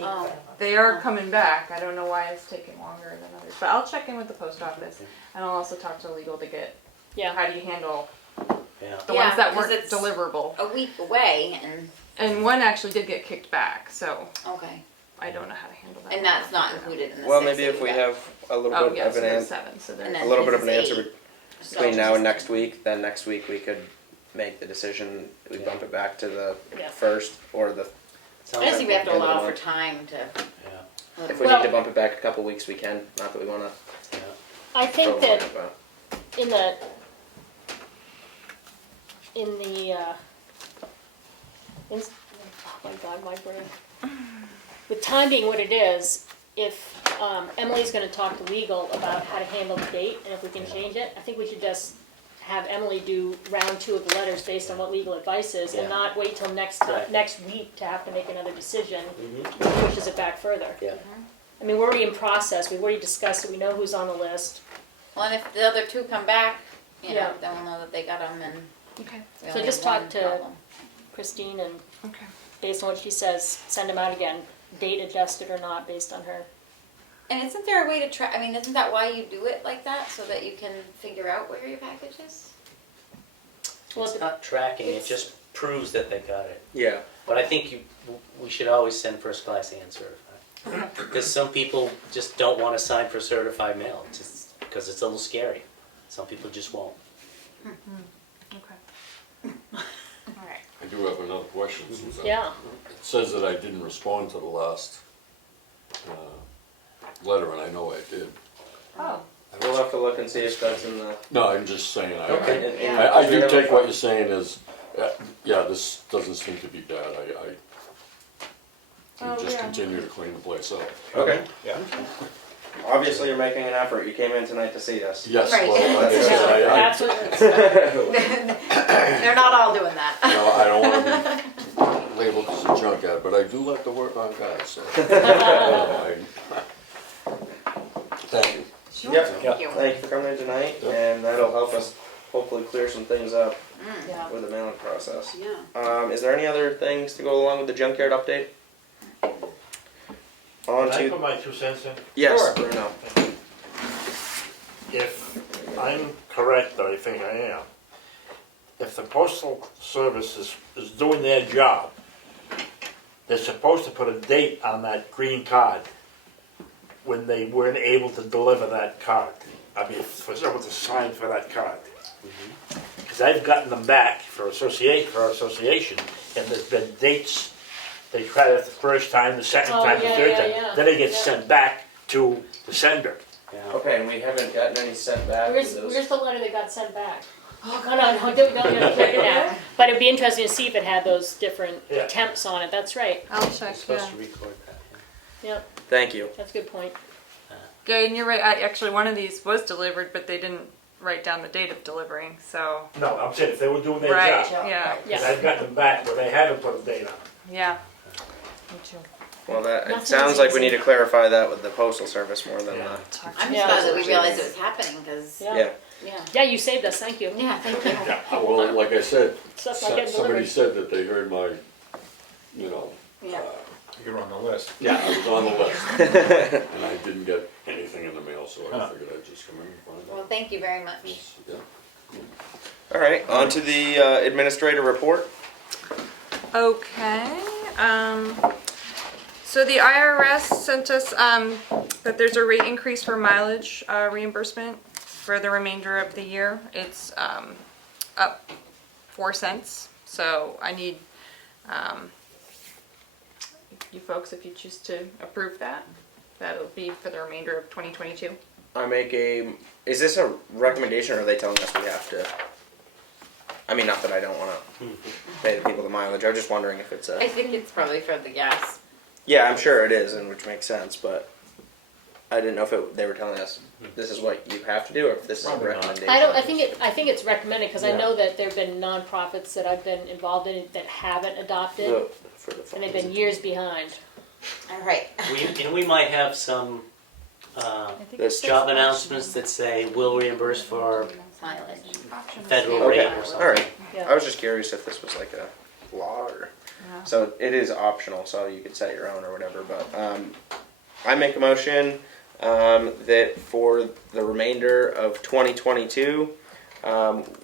Oh, they are coming back. I don't know why it's taking longer than others, but I'll check in with the post office, and I'll also talk to legal to get, Yeah. how do you handle Yeah. the Yeah, ones that 'cause weren't it's- deliverable? a week away and, And one actually did get kicked back, so okay. I don't know how to handle that. And one. that's not included in the Well, 6 maybe that if you we got. have a little Oh, bit yeah, of so an there's answer, 7, so And there's. then a little bit of an his answer is 8. between So now and just- next week. Then next week we could make the decision. We bump it back to the Yeah. first or the. I just think we have to End of the allow for month. time to. Yeah. If we Well- need to bump it back a couple weeks, we can. Not that we want to. Yeah. I think that But in the, oh my God, my brain. With time being what it is, if Emily's gonna talk to legal about how to handle the date, and if we can change it, I think we should just have Emily do round 2 of the letters based on what legal advice is, and Yeah. not wait till next time, Right. next week to have to make another decision, Mhm. which pushes it back further. Yeah. I mean, we're already in process, we've already discussed it, we know who's on the list. Well, and if the other 2 come back, you know, Yeah. then we'll know that they got them and Okay. we So only just have talk one to- problem. Christine, and Okay. based on what she says, send them out again, date adjusted or not, based on her. And isn't there a way to track, I mean, isn't that why you do it like that? So that you can figure out where your package is? Well, It's not tracking, it just proves that they got it. yeah. But I think we should always send first class and certified. Because some people just don't want to sign for certified mail, just because it's a little scary. Some people just won't. Okay. All right. I do have another question, Suzanne. Yeah, It says that I didn't respond to the last letter, and I know I did. Oh. We'll have to look and see if that's in the. No, I'm just saying, Okay. I do take what you're saying as, yeah, this doesn't seem to be bad. I Oh, can just yeah. continue to clean the place up. Okay. Yeah. Obviously, you're making an effort. You came in tonight to see us. Yes, Right. well, like I said, that's what, They're not all doing that. no, I don't wanna be labeled as a junkyard, but I do like to work on cars, so. Thank you. Yep. Thank you. Thank you for coming in tonight, Yep. and that'll help us hopefully clear some things up yeah. with the mailing process. Yeah. Is there any other things to go along with the junkyard update? On Can I to put my 2 cents in? yes, Sure. Bruno. If I'm correct, I think I am, if the postal service is doing their job, they're supposed to put a date on that green card when they weren't able to deliver that card. I mean, for someone to sign for that card. 'Cause Because I've gotten them back for our association, and there's been dates, they tried it the first time, the second Oh, time, the yeah, third yeah, time. yeah. Then it gets Yeah. sent back to the sender. Yeah. Okay, and we haven't gotten any sent back Where's, with those. where's the letter that got sent back? Oh, no, don't click it now. But it'd be interesting to see if it had those different Yeah. temps on it, that's right. I'll We're check, supposed yeah. to record that. Yep, Thank you. that's a good point. Yeah, and you're right, actually, one of these was delivered, but they didn't write down the date of delivering, so. No, I'm saying if they were doing their Right, job. yeah, Because Yeah. I've gotten them back where they haven't put a date on it. yeah. Me too. Well, that it Nothing sounds is like we easy. need to clarify that with the postal service more than Yeah. I'm Yeah. just glad that we realized it was happening, because, Yeah. yeah. yeah. Yeah, you saved us, thank you. Yeah, thank you. Well, like I said, Stuff's not getting somebody delivered. said that they heard my, you know, Yeah. You're on the list. yeah, I was on the list. And I didn't get anything in the mail, so I Huh. figured I'd just come in and find Well, out. thank you very much. Yeah. All right, on to the administrator report. Okay, so the IRS sent us, that there's a rate increase for mileage, reimbursement for the remainder of the year. It's, up 4 cents, so I need, you folks, if you choose to approve that, that'll be for the remainder of 2022. I make a. Is this a recommendation, or are they telling us we have to? I mean, not that I don't want to pay the people the mileage. I was just wondering if it's I a. think it's probably for the gas. Yeah, I'm sure it is, and which makes sense, but I didn't know if they were telling us this is what you have to do, or if this is a Probably not. recommendation. I think it's recommended, because I Yeah. know that there've been nonprofits that I've been involved in that haven't adopted, The- for the and they've been years behind. All right. We might have some This job announcements that say we'll reimburse for Mileage. federal Okay, rate or something. all right. Yeah. I was just curious if this was like a law or. Yeah. So it is optional, so you could set your own or whatever. But I make a motion that for the remainder of 2022,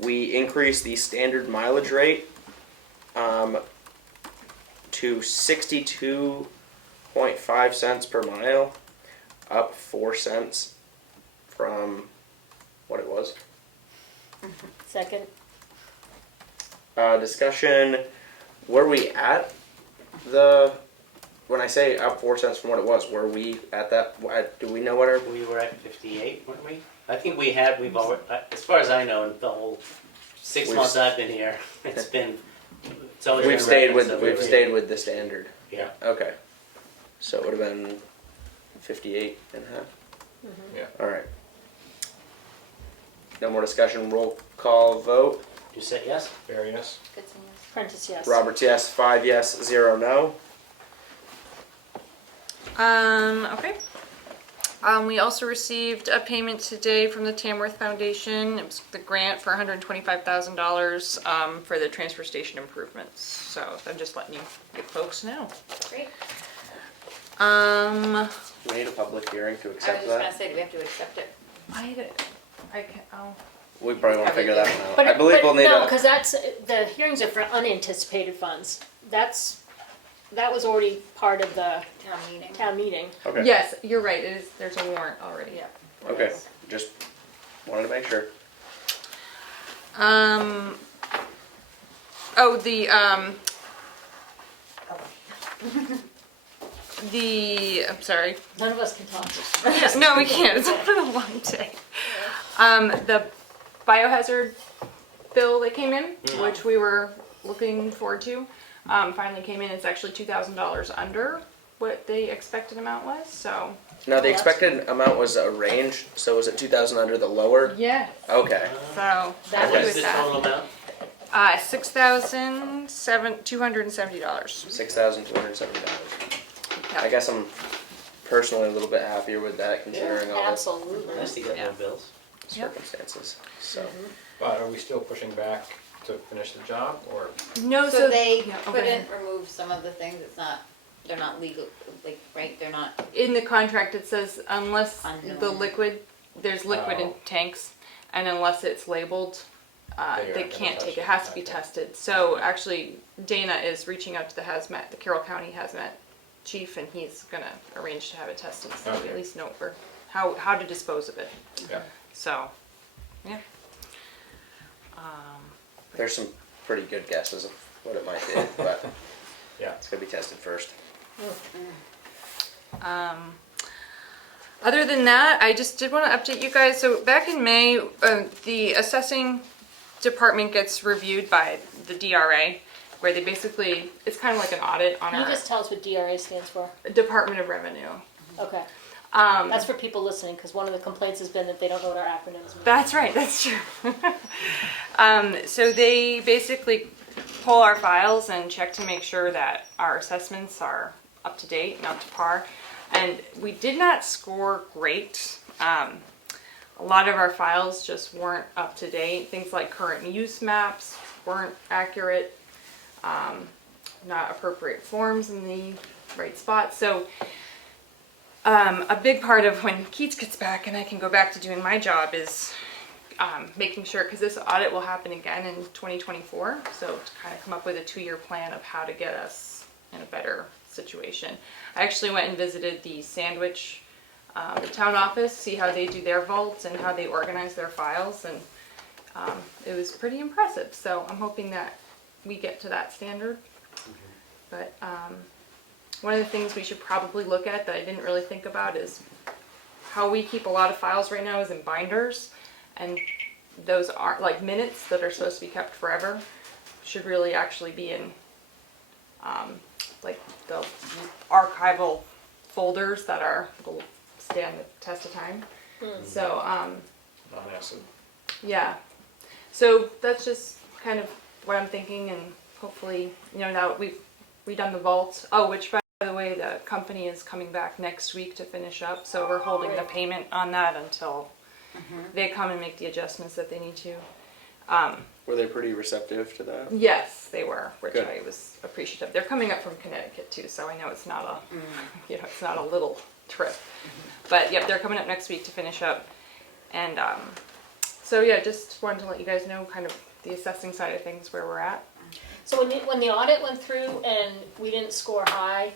we increase the standard mileage rate to 62.5 cents per mile, up 4 cents from what it was. Second, Discussion. Were we at the? When I say up 4 cents from what it was, were we at that? Do we know what our? We were at 58, weren't we? I think we've already, as far as I know, in the whole 6 We've- months I've been here, it's always We've been stayed with records we've of stayed with the standard. Yeah. Okay. So it would have been 58 and a half. Yeah. All right. No more discussion. Roll call vote. You said yes? Barry, yes? Good to know. Prentice, yes. Roberts, yes. 5 yes. 0 no. Okay. We also received a payment today from the Tamworth Foundation. It was the grant for $125,000 for the transfer station improvements. So I'm just letting you folks know. Great. We need a public hearing to I was accept just gonna that. say, do we have to accept it? I can, oh. We probably want to figure that one out. But, I believe but we'll need no, a. because the hearings are for unanticipated funds. That was already part of the Town meeting. town meeting. Okay. Yes, you're right. It is. There's a warrant already. Yeah. Okay. Just wanted to make sure. Oh, I'm sorry. None of us can talk. Yes, no, we can't. It's been a long day. The biohazard bill that came in, which we were looking forward to, finally came in. It's actually $2,000 under what the expected amount was. So. Now the expected amount was a range, so was it 2,000 under the lower? Yeah. Okay. So That happy What is with the that. total amount? $6,270. $6,270. I guess I'm personally a little bit happier with that, considering all the Absolutely. Nice to get more bills. circumstances. So. But are we still pushing back to finish the job, or? No, So they yeah, couldn't remove some of the things, they're not legal, like, right, they're not, in the contract it says unless Unknown. the liquid, there's liquid in Oh. tanks, and unless it's labeled, They aren't they gonna can't touch take it. it. It has to be Okay. tested. So actually, Dana is reaching out to the Carroll County hazmat chief, and he's gonna arrange to have it tested, so we Okay. at least know how to dispose of it. Yeah. So, yeah. There's some pretty good guesses of what it might be, but Yeah. it's gonna be tested first. Other than that, I just did want to update you guys. So back in May, the assessing department gets reviewed by the DRA, where they basically, it's kind of like an audit on Can you our just tell us what DRA stands for? Department of Revenue. Okay. Um, That's for people listening, because one of the complaints has been that they don't know what our acronyms mean. That's right, that's true. So they basically pull our files and check to make sure that our assessments are up to date and up to par. And we did not score great. A lot of our files just weren't up to date. Things like current use maps weren't accurate, not appropriate forms in the right spot. So a big part of when Keats gets back and I can go back to doing my job is making sure, because this audit will happen again in 2024, so to kind of come up with a 2-year plan of how to get us in a better situation. I actually went and visited the Sandwich, the town office, see how they do their vaults and how they organize their files, and it was pretty impressive. So I'm hoping that we get to that standard. But one of the things we should probably look at that I didn't really think about is how we keep a lot of files right now is in binders, and those aren't like minutes that are supposed to be kept forever should really actually be in like the archival folders that will stand the test of time. So Non-acid. yeah, so that's just kind of what I'm thinking, and hopefully, now that we've redone the vault. Oh, which by the way, the company is coming back next week to finish up, so we're holding the payment on that until they come and make the adjustments that they need to. Were they pretty receptive to that? Yes, they were, which Good. I was appreciative. They're coming up from Connecticut too, so I know it's not a, it's not a little trip. But yep, they're coming up next week to finish up. And so yeah, just wanted to let you guys know kind of the assessing side of things, where we're at. So when the audit went through and we didn't score high,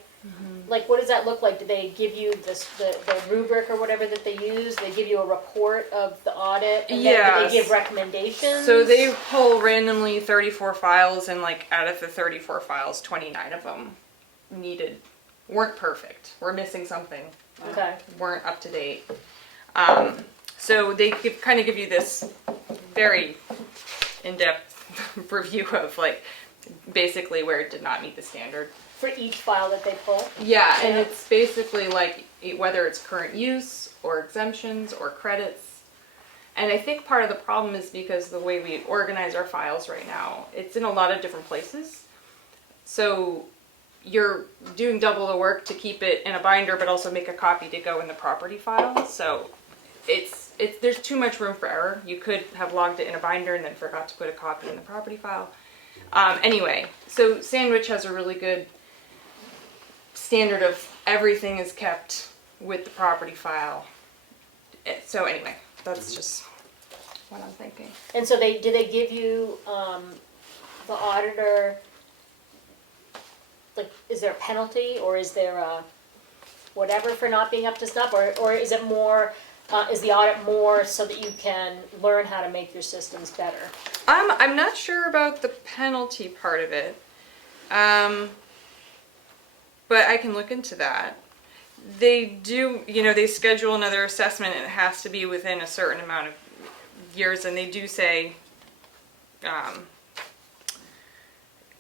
like what does that look like? Did they give you the rubric or whatever that they use? They give you a report of the audit, and then do they give recommendations? So they pull randomly 34 files, and like out of the 34 files, 29 of them weren't perfect. We're missing something. Okay. Weren't up to date. So they kind of give you this very in-depth review of like basically where it did not meet the standard. For each file that they pull? Yeah, and it's basically like whether it's current use or exemptions or credits. And I think part of the problem is because the way we organize our files right now, it's in a lot of different places. So you're doing double the work to keep it in a binder, but also make a copy to go in the property file. So there's too much room for error. You could have logged it in a binder and then forgot to put a copy in the property file. Anyway, so Sandwich has a really good standard of everything is kept with the property file. So anyway, that's just what I'm thinking. And so did they give you, the auditor, like, is there a penalty, or is there a whatever for not being up to snuff, or is it more, is the audit more so that you can learn how to make your systems better? I'm not sure about the penalty part of it, but I can look into that. They do, they schedule another assessment, and it has to be within a certain amount of years, and they do say,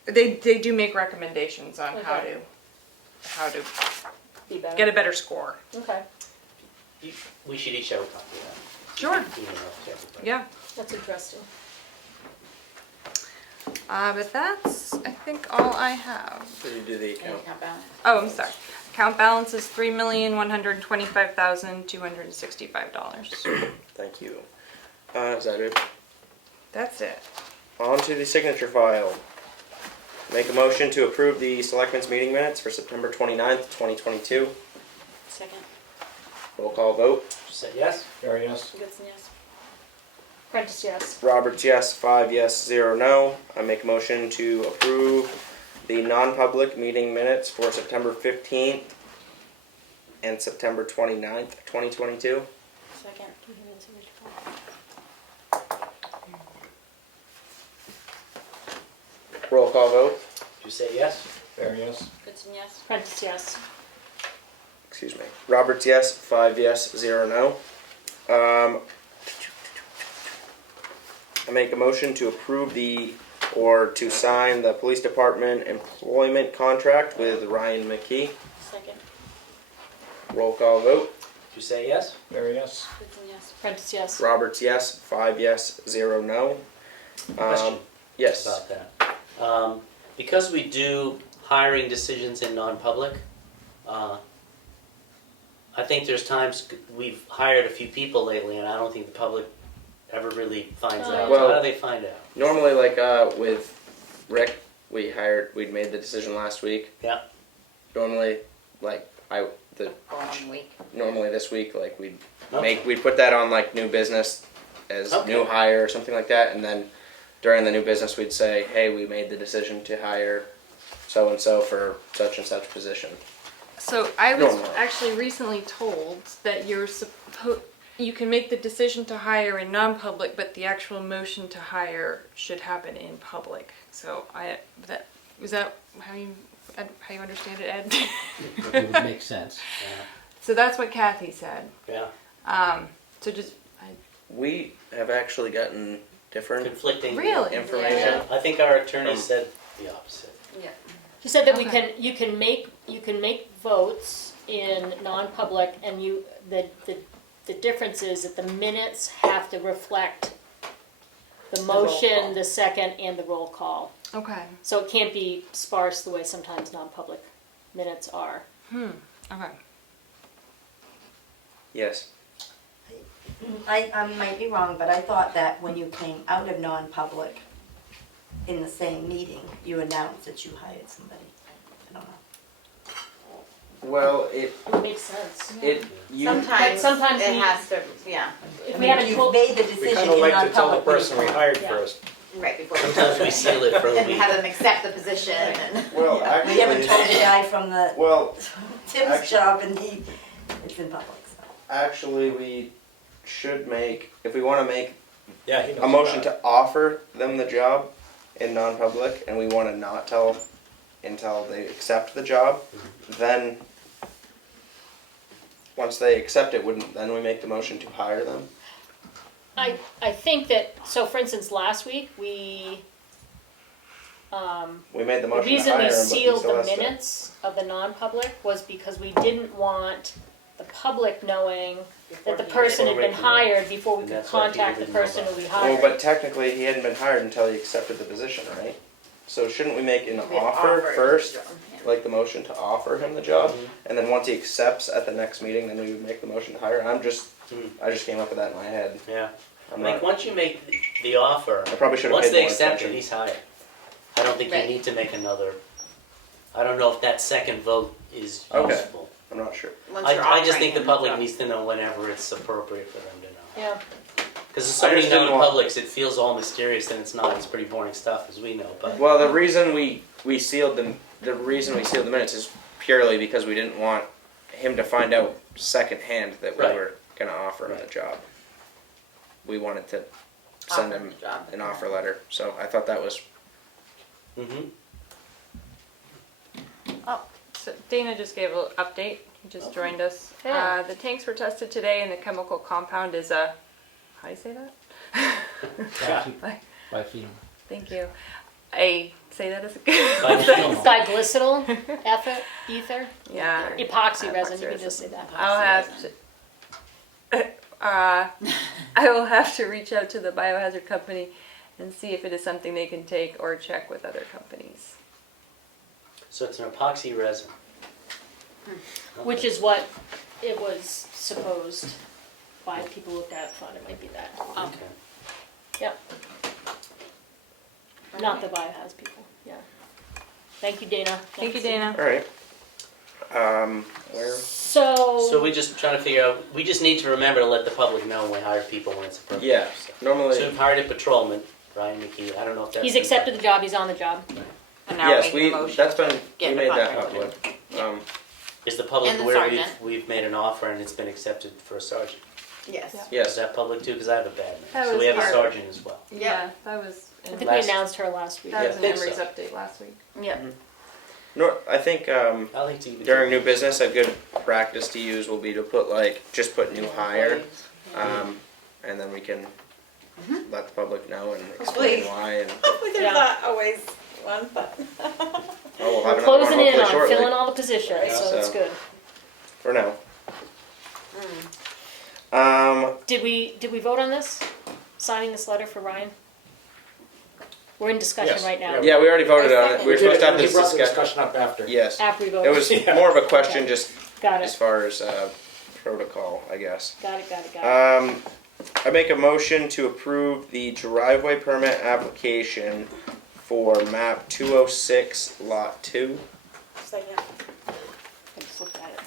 they do make recommendations on how to Be better? get a better score. Okay, We should each have a copy of that. Sure. Email it to everybody. Yeah. that's interesting. But that's, I think, all I have. Did you do the And account? account balance. Oh, I'm sorry. Account balance is $3,125,265. Thank you. Is that it? That's it. On to the signature file. Make a motion to approve the Selectmen's meeting minutes for September 29th, 2022. Second. Roll call vote. Say yes? Gary, yes? Goodson, yes. Prentice, yes. Roberts, yes. 5 yes, 0 no. I make a motion to approve the non-public meeting minutes for September 15th and September 29th, 2022. Second. Roll call vote. Did you say yes? There, yes? Goodson, yes. Prentice, yes. Excuse me. Roberts, yes. 5 yes, 0 no. I make a motion to approve to sign the police department employment contract with Ryan McKee. Second. Roll call vote. Did you say yes? There, yes? Goodson, yes. Prentice, yes. Roberts, yes. 5 yes, 0 no. Question Yes. about that. Because we do hiring decisions in non-public, I think there's times we've hired a few people lately, and I don't think the public ever really finds out. Well- How do they find out? Normally, like with Rick, we'd made the decision last week. Yeah. Normally, Following week. normally this week, like Okay. we'd put that on like new business as Okay. new hire or something like that, and then during the new business we'd say, hey, we made the decision to hire so and so for such and such position. So I was No. actually recently told that you can make the decision to hire in non-public, but the actual motion to hire should happen in public. So was that how you understand it, Ed? It would make sense. So that's what Kathy said. Yeah. So just We have actually gotten different Conflicting Really? information. Yeah. I think our attorney said the opposite. Yeah. She said that Okay. you can make votes in non-public, and the difference is that the minutes have to reflect the motion, the second, and the roll call. okay. So it can't be sparse the way sometimes non-public minutes are. Okay. Yes. I might be wrong, but I thought that when you came out of non-public in the same meeting, you announced that you hired somebody. I don't know. Well, It makes sense. Sometimes, sometimes it we- has to, yeah, If I we mean, haven't you told, made the We decision kind of in like to tell the non-public. person we hired Yeah. first. right before. Sometimes we seal it for a And week. have them accept the position and. well, We haven't told the guy from the well, Tim's Actually- job and it's in public, so. actually, we should make, if we want to make Yeah, he knows. a motion about to offer them the job in non-public, and we want to not tell until they accept the job, then once they accept it, wouldn't then we make the motion to hire them? I think that, so for instance, last week, we We made the the motion to reason hire we him, but he sealed still the has to. minutes of the non-public was because we didn't want the public knowing that the person had been hired before we And could that's why people contact the didn't know person about who we it. Well, hired. but technically, he hadn't been hired until he accepted the position, right? So shouldn't we make an We offer offered first, the job, yeah. like the motion to offer him the job, and then once he accepts at the next meeting, then we would make the motion to hire. I just came up with that in my head. Yeah. I'm Like, not, once you make the offer, I probably should have once paid they more accept it, attention. he's hired. I don't think you Right. need to make another, I don't know if that second vote is Okay. useful. I'm not sure. Once you're I just offering think the them public job. needs to know whenever it's appropriate for them to know. Yeah, Because there's so I many just didn't want- non-publics, it feels all mysterious and it's not, it's pretty boring stuff, as we know, but. Well, the reason we sealed the reason we sealed the minutes is purely because we didn't want him to find out secondhand that we Right. were going to offer him the Right. job. We wanted to send Offer him the job. an offer letter, so I thought that was Mhm. So Dana just gave an update. He just joined us. Yeah. The tanks were tested today, and the chemical compound is a. How do you say that? By feeling. Thank you. Say that as a. Biphenyl. diglycidyl ether, Yeah. epoxy resin, you can just say that. I'll have to. I will have to reach out to the biohazard company and see if it is something they can take or check with other companies. So it's an epoxy resin. Which is what it was supposed, by people looked at it, thought it might be that. Okay. Yep. Not the biohaz people, yeah. Thank you, Dana. Thank you, Dana. all right. Where? So we just trying to figure out, we just need to remember to let the public know when we hire people when it's appropriate. Yeah, normally. So we've hired a patrolman, Brian McKee, I don't know if that's. He's accepted the job, he's on the job. And now we're Yes, making we. a motion. That's been. Get We the made that contract. public. Is the public And the aware sergeant. we've made an offer and it's been accepted for a sergeant? Yes. Yeah. Is Yes. that public too? Because I have a bad That memory. So we was have a part- sergeant as well. Yeah, that was I in, think we Last- announced her last week. that was Yeah, in think Emery's so. update last week. Yep. No, I think I'll like to give it during to new you. business, a good practice to use will be to put just put new hire, and then we can let the public know and explain Hopefully. why. And Hopefully there's Yeah. not always one, but. oh, we'll have We're another one closing in hopefully on shortly. filling all the positions, Right. so that's So- good. For now. Did we vote on this? Signing this letter for Ryan? We're in discussion Yes. right now. Yeah, we already voted on it. We were supposed to have He this brought the discussion. discussion up after. Yes. After we It voted. was more of a question, Okay. just Got as it. far as protocol, I guess. Got it. I make a motion to approve the driveway permit application for map 206, lot 2. Second. I just looked at it.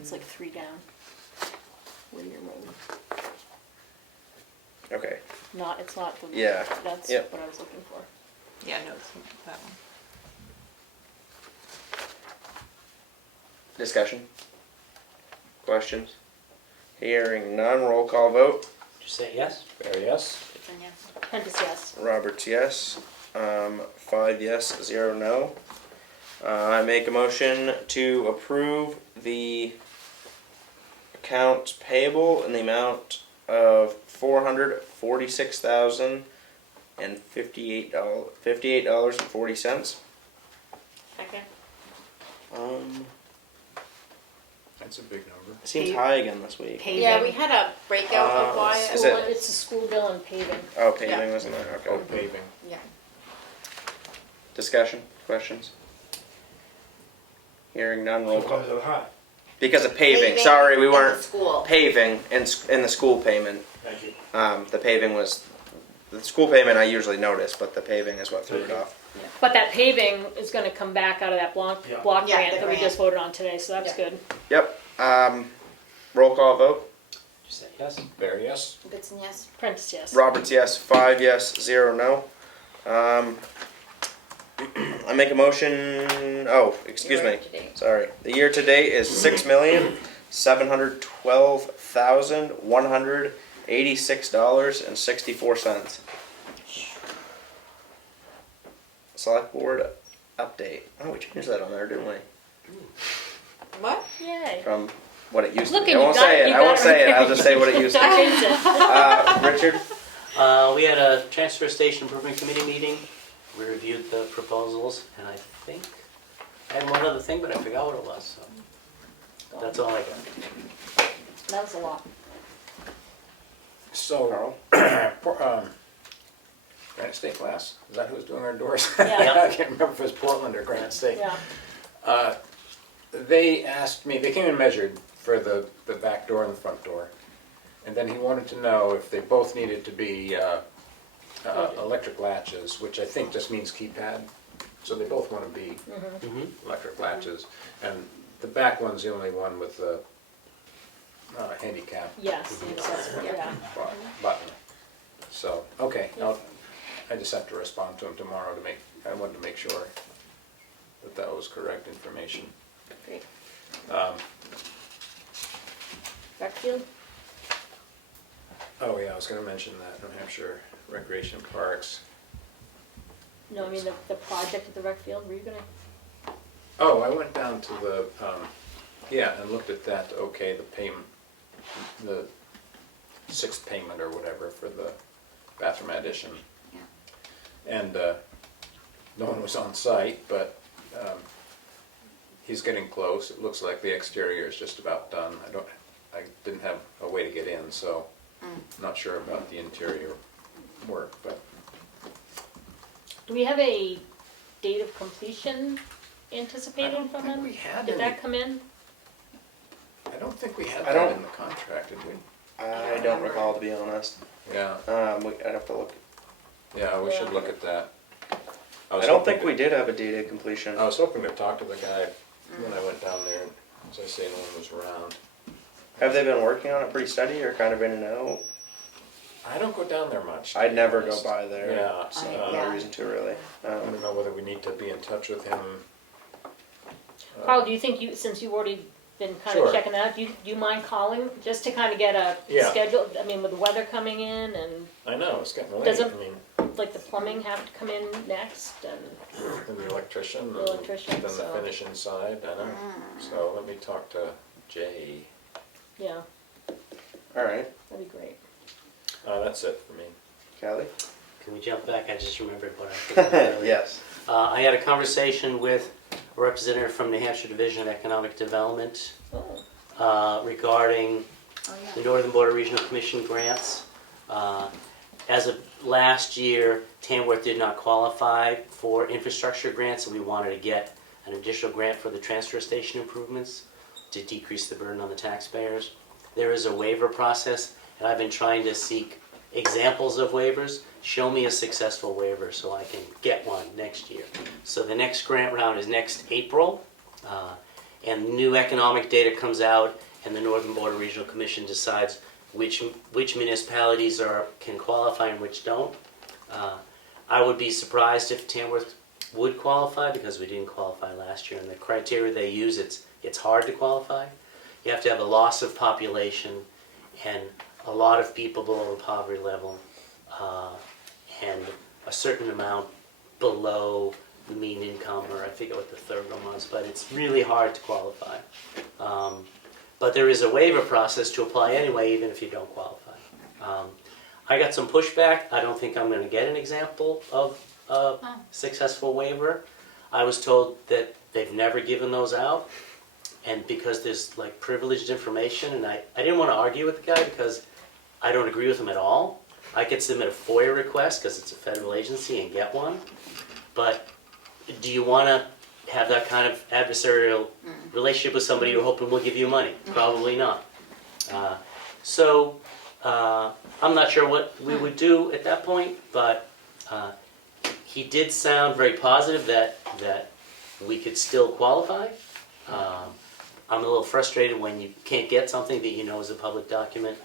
It's like 3 down. Whittier Road. Okay. It's not the. Yeah. That's Yep. what I was looking for. Yeah, no, it's that one. Discussion? Questions? Hearing none, roll call vote. Did you say yes? Barry, yes? It's in yes. Prentice, yes. Roberts, yes. 5 yes, 0 no. I make a motion to approve the accounts payable in the amount of $446,058.40. Second. That's a big number. It seems Pay- high again this week. Paving. Yeah, we had a breakout of why. Is School, it- it's a school bill and paving. Oh, paving Yeah. wasn't there? Oh, Okay. paving. Yeah. Discussion? Questions? Hearing none, roll call. So high. Because of paving. Sorry, we in the weren't school. paving in the school payment. Thank you. The paving was the school payment. I usually notice, but the paving is what threw it off. But that paving is gonna come back out of that block Yeah. grant the that we grant. just voted on today, so that's Yeah. good. Yep. Roll call vote. Did you say yes? Barry, yes? Goodson, yes. Prentice, yes. Roberts, yes. 5 yes, 0 no. I make a motion. Oh, excuse me. Year-to-date. Sorry. The year to date is $6,712,186.64. Select board update. Oh, we changed that on there, didn't we? What? Yay. From what it used Look, to be. and I you won't got say it, it. you I got won't it say it. right I'll just say what it used to be. Change it. Richard? We had a transfer station improvement committee meeting. We reviewed the proposals, and I think I had one other thing, but I forgot what it was. So that's all I got. That was a lot. So, Carl? Granite State Glass, is that who's doing our doors? Yeah. I can't remember if it's Portland or Granite State. Yeah. They asked me, they came and measured for the back door and the front door. And then he wanted to know if they both needed to be electric latches, which I think just means keypad. So they both want to be Mm-hmm. electric latches. And the back one's the only one with the handicap Yes, the accessible, yeah. button. So, okay, I just have to respond to him tomorrow I wanted to make sure that was correct information. Great. Um, Rec field? Oh yeah, I was gonna mention that, New Hampshire Recreation Parks. No, I mean the project at the rec field, were you gonna? Oh, I went down to the, and looked at that, okay, the payment, the 6th payment or whatever for the bathroom addition. Yeah. And no one was on site, but he's getting close. It looks like the exterior is just about done. I didn't have a way to get in, so not sure about the interior work, but Do we have a date of completion anticipated from them? we had Did any. that come in? I don't think we had I that don't- in the contract, did we? I don't recall, to be honest. Yeah, I'd have to look. yeah, we should look at that. I was don't hoping think to- we did have a date of completion. I was hoping to talk to the guy when I went down there, as I say, no one was around. Have they been working on it pretty steady or kind of in and out? I don't go down there much. to I'd be never go honest. by there. Yeah, So Yeah. no reason to really. I don't know whether we need to be in touch with him. Carl, do you think since you already been kind of Sure. checking that out. Do you mind calling just to kind of get a Yeah. schedule? I mean, with the weather coming in and I know, it's getting late, Doesn't- I mean, like the plumbing have to come in next and and the electrician, The electrician, and then the so- finish inside, I know. So let me talk to Jay. yeah, All right, that'd be great. That's it for me. Callie? Can we jump back? I just remembered what I forgot earlier. Yes. I had a conversation with a representative from New Hampshire Division of Economic Development regarding Oh, the yeah. Northern Border Regional Commission grants. As of last year, Tamworth did not qualify for infrastructure grants, and we wanted to get an additional grant for the transfer station improvements to decrease the burden on the taxpayers. There is a waiver process, and I've been trying to seek examples of waivers. Show me a successful waiver so I can get one next year. So the next grant round is next April, and new economic data comes out, and the Northern Border Regional Commission decides which municipalities can qualify and which don't. I would be surprised if Tamworth would qualify because we didn't qualify last year, and the criteria they use, it's hard to qualify. You have to have a loss of population and a lot of people below the poverty level, and a certain amount below the mean income, or I forget what the third one was, but it's really hard to qualify. But there is a waiver process to apply anyway, even if you don't qualify. I got some pushback. I don't think I'm going to get an example of a successful waiver. I was told that they've never given those out, and because there's like privileged information, and I didn't want to argue with the guy because I don't agree with him at all. I could submit a FOIA request because it's a federal agency and get one, but do you want to have that kind of adversarial relationship with somebody you're hoping will give you money? Probably not. So I'm not sure what we would do at that point, but he did sound very positive that we could still qualify. I'm a little frustrated when you can't get something that you know is a public document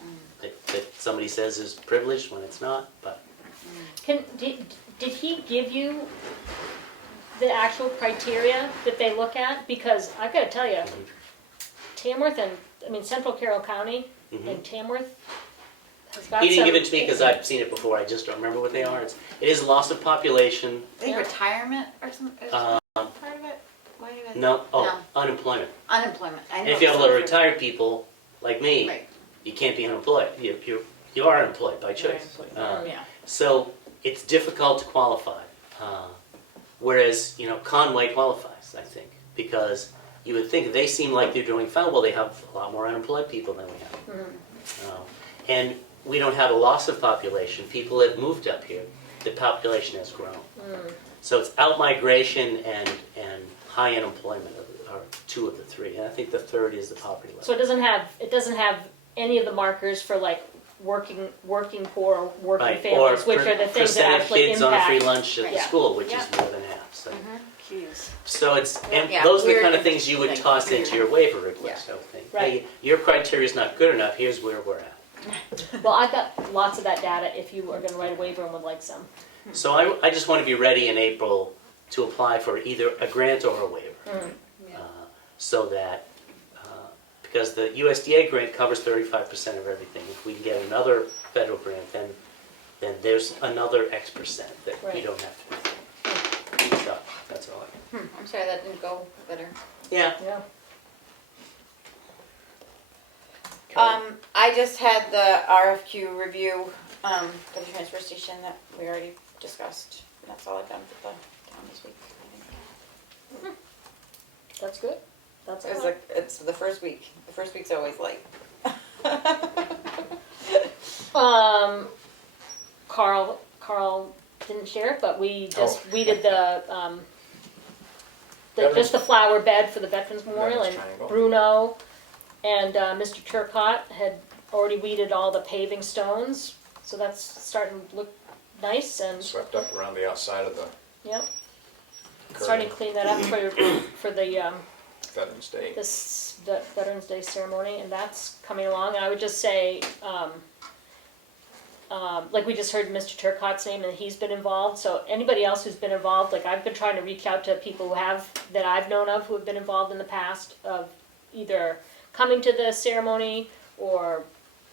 that somebody says is privileged when it's not, but. Did he give you the actual criteria that they look at? Because I gotta tell you, Tamworth and, I mean, Central Carroll County and Tamworth has got some. He didn't give it to me because I've seen it before, I just don't remember what they are. It is loss of population, I think Yeah. retirement or something is part of it. Why do you guys? no, unemployment. Unemployment. I know. And if you have a lot of it's not retired people, like me, Right. you can't be unemployed. You are employed by choice. Yeah. So it's difficult to qualify. Whereas, Conway qualifies, I think, because you would think they seem like they're doing fine. Well, they have a lot more unemployed people than we have. And we don't have a loss of population. People have moved up here. The population has grown. So it's outmigration and high unemployment are two of the three. And I think the third is the poverty level. So it doesn't have any of the markers for like working poor or working Right, families, which are the things that actually kids on a free impact. lunch at the Yeah. school, which Yeah. is more than half. So, Jeez. so it's and Yeah, those are the weird kind of things you would thing. toss into your waiver request. I would think. Right. Hey, your criteria is not good enough. Here's where we're at. Well, I've got lots of that data if you are gonna write a waiver and would like some. So I just want to be ready in April to apply for either a grant or a waiver, so that because the USDA grant covers 35% of everything. If we can get another federal grant, then there's another X% that we Right. don't have to pay. So that's all. I'm sorry that didn't go better. Yeah. Yeah. I just had the RFQ review for the transfer station that we already discussed. That's all I've done for the town this week. That's good. That's It was all. like, it's the first week. The first week's always light. Carl didn't share it, but we did the just the flower bed for the Veterans Memorial, Veterans and Triangle. Bruno and Mr. Turcott had already weeded all the paving stones, so that's starting to look nice, and Swept up around the outside of the yep, starting to clean that up for the Veterans Day. the Veterans Day ceremony, and that's coming along. And I would just say, like we just heard Mr. Turcott's name, and he's been involved. So anybody else who's been involved, like I've been trying to reach out to people that I've known of who have been involved in the past of either coming to the ceremony or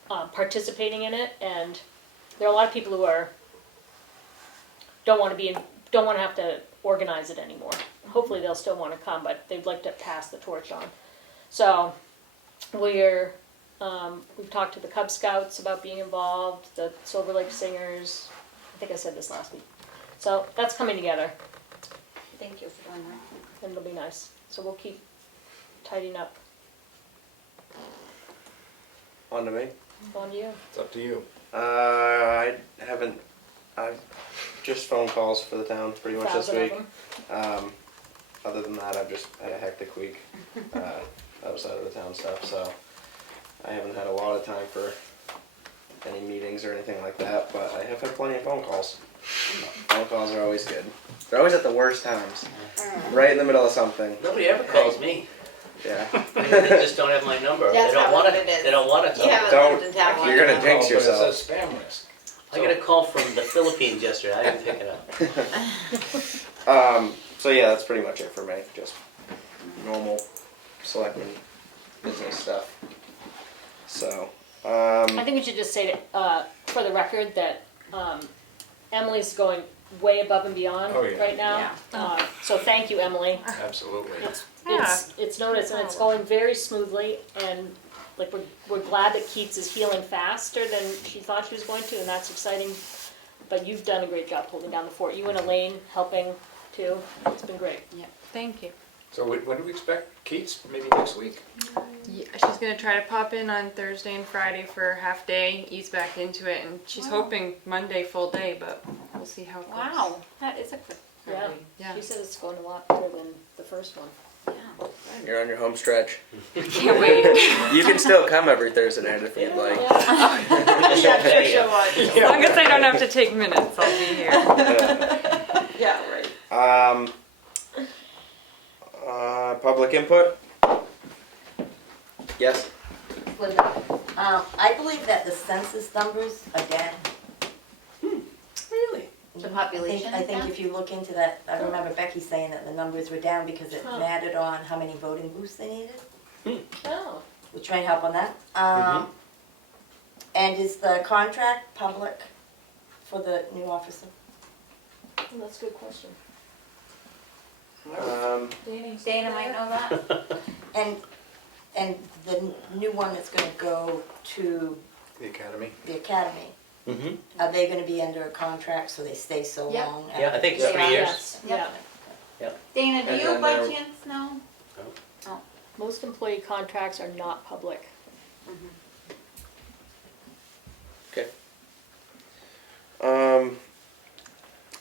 participating in it, and there are a lot of people who don't want to have to organize it anymore. Hopefully they'll still want to come, but they'd like to pass the torch on. So we've talked to the Cub Scouts about being involved, the Silver Lake Singers. I think I said this last week. So that's coming together, Thank you for doing that. and it'll be nice. So we'll keep tidying up. On to me. On to you. It's up to you. I haven't. I've just phone calls for the town pretty much this 1,000 of week. them. Other than that, I've just had a hectic week outside of the town stuff, so I haven't had a lot of time for any meetings or anything like that. But I have had plenty of phone calls. Phone calls are always good. They're always at the worst times, right in the middle of something. Nobody ever calls me. Yeah. They just don't have my number. That's They don't probably want what it to. is. They don't want to You talk. haven't Don't- lived in town long You're gonna enough. jinx Oh, but yourself. it says spam risk. I got a call from the Philippines yesterday. I didn't pick it up. So yeah, that's pretty much it for me. Just normal selectmen business stuff. So, I think we should just say for the record that Emily's going way above and beyond Oh, yeah. right now. So thank you, Emily. Absolutely. It's noticed and it's going very smoothly, and like we're glad that Keats is healing faster than she thought she was going to, and that's exciting. But you've done a great job holding down the fort. You and Elaine helping too. It's been great. Thank you. So when do we expect Keats? Maybe next week? Yeah, she's gonna try to pop in on Thursday and Friday for a half day, ease back into it, and she's hoping Monday full day, but we'll see how it goes. Wow, that is a quick. Yeah. Yeah. She said it's going a lot better than the first one. Yeah. you're on your home stretch. Can't wait. You can still come every Thursday night if you'd like. Just don't pay you. As long as I don't have to take minutes, I'll be here. Yeah, right. Public input? Yes? Linda, I believe that the census numbers are dead. Really? The population I is think down? if you look into that, I remember Becky saying that the numbers were down because it Huh. mattered on how many voting booths they needed. Oh. We'll try and help on that. And is the contract public for the new officer? That's a good question. Dana might know that. And the new one that's gonna go to The academy? the academy, Mm-hmm. are they gonna be under a contract so they stay so Yep. long? Yeah, I think it's 3 years. Yeah. Dana, do And you then by there- chance know? Most employee contracts are not public. Okay.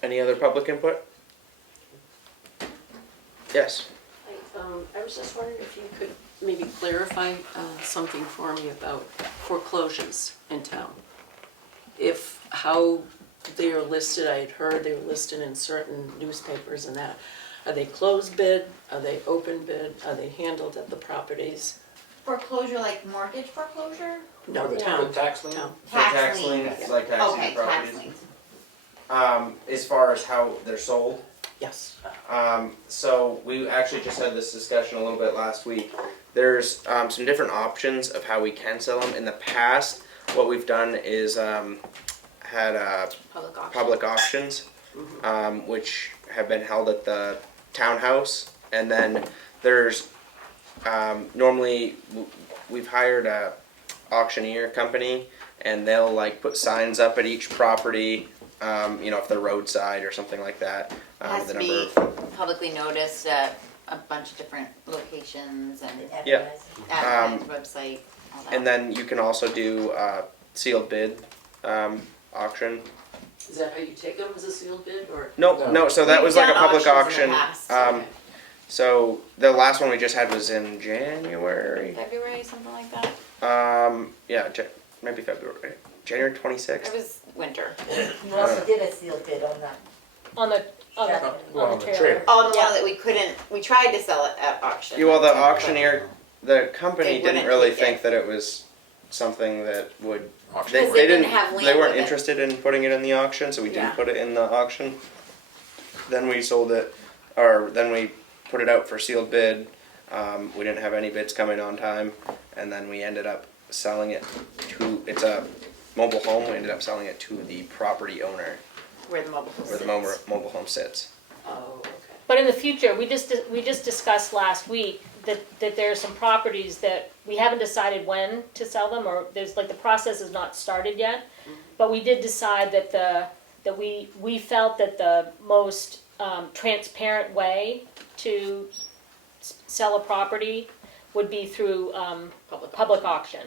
Any other public input? Yes. I was just wondering if you could maybe clarify something for me about foreclosures in town. How they are listed, I had heard they were listed in certain newspapers and that. Are they closed bid? Are they open bid? Are they handled at the properties? Foreclosure, like mortgage foreclosure? No, The town. tax lien? Town. Tax lien. it's like taxing Okay, properties. tax liens. As far as how they're sold, Yes. so we actually just had this discussion a little bit last week. There's some different options of how we can sell them. In the past, what we've done is had Public auction. public auctions, which have been held at the townhouse, and then there's normally we've hired a auctioneer company, and they'll like put signs up at each property, if they're roadside or something like that. It has the to number be of publicly noticed at a bunch of different locations and Yeah. advertised website, all that. and then you can also do sealed bid auction. Is that how you take them, as a sealed bid, or? No, so that We've was like a done public auctions in auction. the past. So the last one we just had was in January. February, something like that. Maybe February. January It 26th. was winter. You also did a sealed bid on that. On the Well, on the trailer. trailer. Oh, the one that we couldn't, we tried to sell it at auction. Yeah, well, the auctioneer, the company They didn't wouldn't really take think it. that it was something that would. Auction. They, Because they they didn't didn't. have land They weren't with it. interested in putting it in the auction, so we Yeah. didn't put it in the auction. Then we sold it, or then we put it out for sealed bid. We didn't have any bids coming on time, and then we ended up selling it to, it's a mobile home, we ended up selling it to the property owner Where the mobile home where the mobile home sits. Oh, okay. But in the future, we just discussed last week that there are some properties that we haven't decided when to sell them, or there's like the process is not started yet. But we did decide that we felt that the most transparent way to sell a property would be through public auction.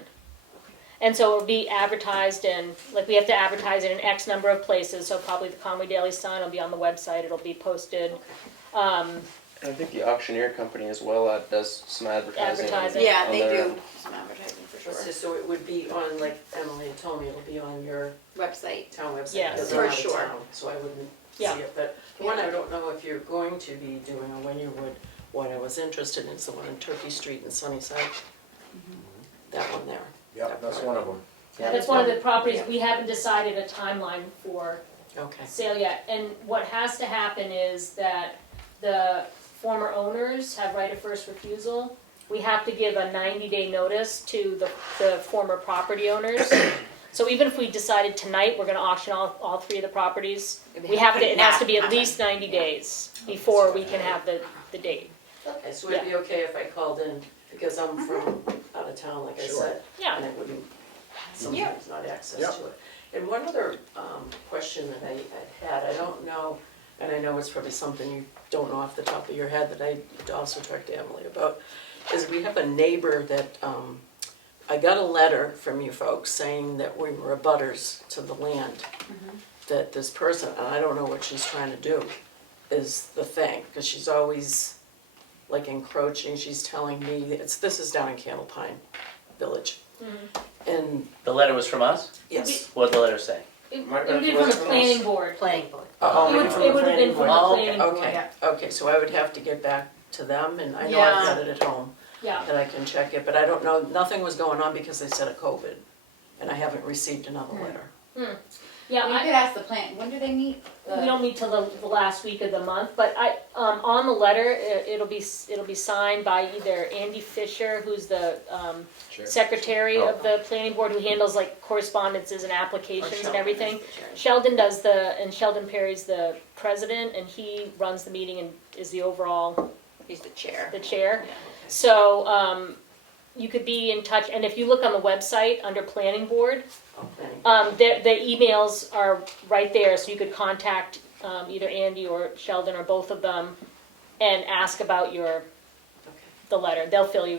And so it'll be advertised in, like we have to advertise it in X number of places, so probably the Conway Daily Sun will be on the website, it'll be posted. And I think the auctioneer company as well does some advertising. Advertising. Yeah, on they their do end. some advertising for So, sure. so it would be on, like Emily told me, it'll be on your Website. town website. Yes. because For I'm out of sure. town, So I wouldn't see Yeah. it, but the one I don't know if you're going to be doing or when you would, what I was interested in is the one on Turkey Street in Sunnyside. That one there. Yeah, that's one of them. That's one of the properties, we haven't decided a timeline for Okay. sale yet. And what has to happen is that the former owners have right of first refusal. We have to give a 90-day notice to the former property owners. So even if we decided tonight, we're gonna auction all three of the properties, it has to be at least 90 days before we can have the date. Okay, so it'd be okay if I called in, because I'm from out of town, like I said, Yeah. and I wouldn't, sometimes not access to it. And one other question that I had, I don't know, and I know it's probably something you don't know off the top of your head that I also talked to Emily about, is we have a neighbor that, I got a letter from you folks saying that we were abutters to the land. That this person, and I don't know what she's trying to do, is the thing, because she's always like encroaching, she's telling me, this is down in Candle Pine Village. And, The letter was from us? yes. What'd the letter say? It would be from the planning board. Planning board. Oh, It would have been from the Oh, planning board. Okay, okay, so I would have to get back to them, and I know Yeah. I've got it at home, Yeah. that I can check it, but I don't know, nothing was going on because they said of COVID, and I haven't received another letter. Yeah, You could ask the plant, when do they meet? we don't meet till the last week of the month, but on the letter, it'll be signed by either Andy Fisher, who's the secretary of the planning board, who handles like correspondences and applications and everything. Sheldon does and Sheldon Perry's the president, and he runs the meeting and is the overall, He's the chair. the chair. So, you could be in touch, and if you look on the website under planning board, Oh, planning. the emails are right there, so you could contact either Andy or Sheldon or both of them and ask about the letter. They'll fill you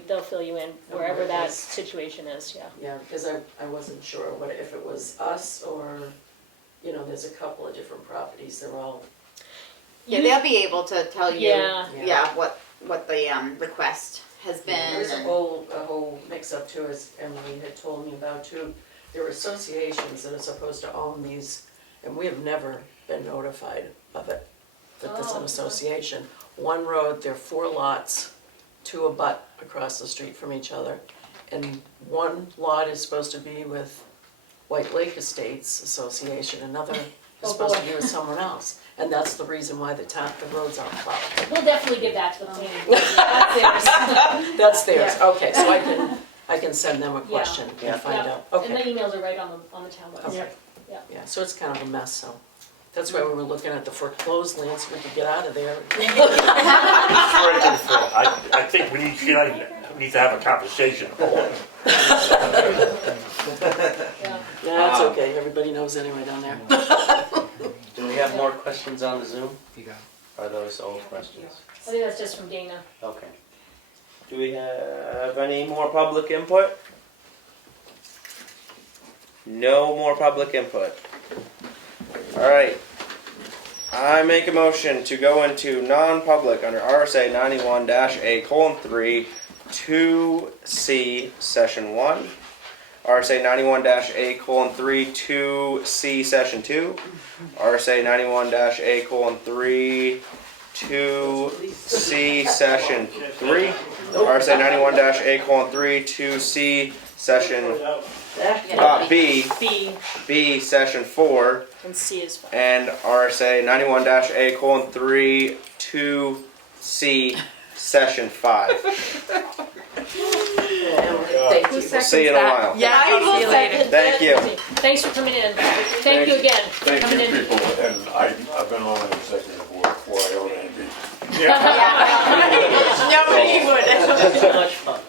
in wherever that situation is, yeah. Yeah, because I wasn't sure if it was us or, there's a couple of different properties, they're all, Yeah, they'll be able to tell you, Yeah. what the request has been. there's a and- whole mix-up too, as Emily had told me about too. There are associations that are supposed to own these, and we have never been notified of it, that there's an Oh. association. One road, there are 4 lots, 2 abut across the street from each other, and one lot is supposed to be with White Lake Estates Association, another is Oh, supposed to boy. be with someone else, and that's the reason why the roads aren't plowed. We'll definitely give that to the planning board. That's theirs. That's theirs, okay, so I can send them a question Yeah. and find Yeah. out, And the okay. emails are right on the town website. Okay. Yeah. Yeah, so it's kind of a mess, so, that's why we were looking at the foreclosed land, so we could get out of there. I think we need to have a conversation. Yeah. Yeah, it's okay, everybody knows anyway down there. Do we have more questions on the Zoom? You got it. Or are those old questions? I think that's just from Dana. Okay. Do we have any more public input? No more public input. Alright. I make a motion to go into non-public under RSA 91-A:3, 2C, Session 1. RSA 91-A:3, 2C, Session 2. RSA 91-A:3, 2C, Session 3. RSA 91-A:3, 2C, Session B, Session 4. And C is fine. And RSA 91-A:3, 2C, session 5. Thank you. We'll see you in a while. Yeah, I will see you later. second Thank you. Thanks for coming in. Thank you again for Thank coming you, in. people, and I've been on an executive board before I own any. Nobody would. So much fun.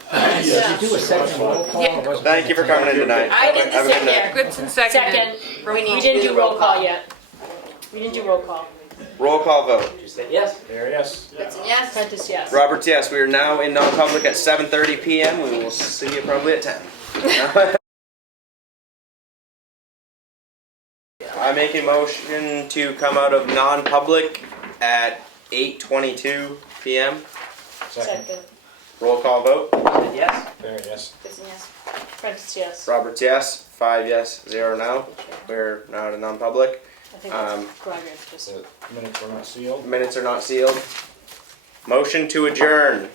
Did you do a second roll call? or was it- Thank you for coming in tonight. I did the Have a good same night. there. Goodson seconded. Second, We need we to didn't do do the roll call yet. We didn't do roll call. Roll call vote. Did you say yes? There, yes. Whitson, yes. Prentice, yes. Roberts, yes. We are now in non-public at 7:30 p.m. We will see you probably at 10. I make a motion to come out of non-public at 8:22 p.m. Second. Second, Roll call vote. Yes? There, yes. Whitson, yes. Prentice, yes. Roberts, yes. 5 yes, 0 no. We're now at a non-public. I think that's Greiger, just. The minutes were not sealed. Minutes are not sealed. Motion to adjourn.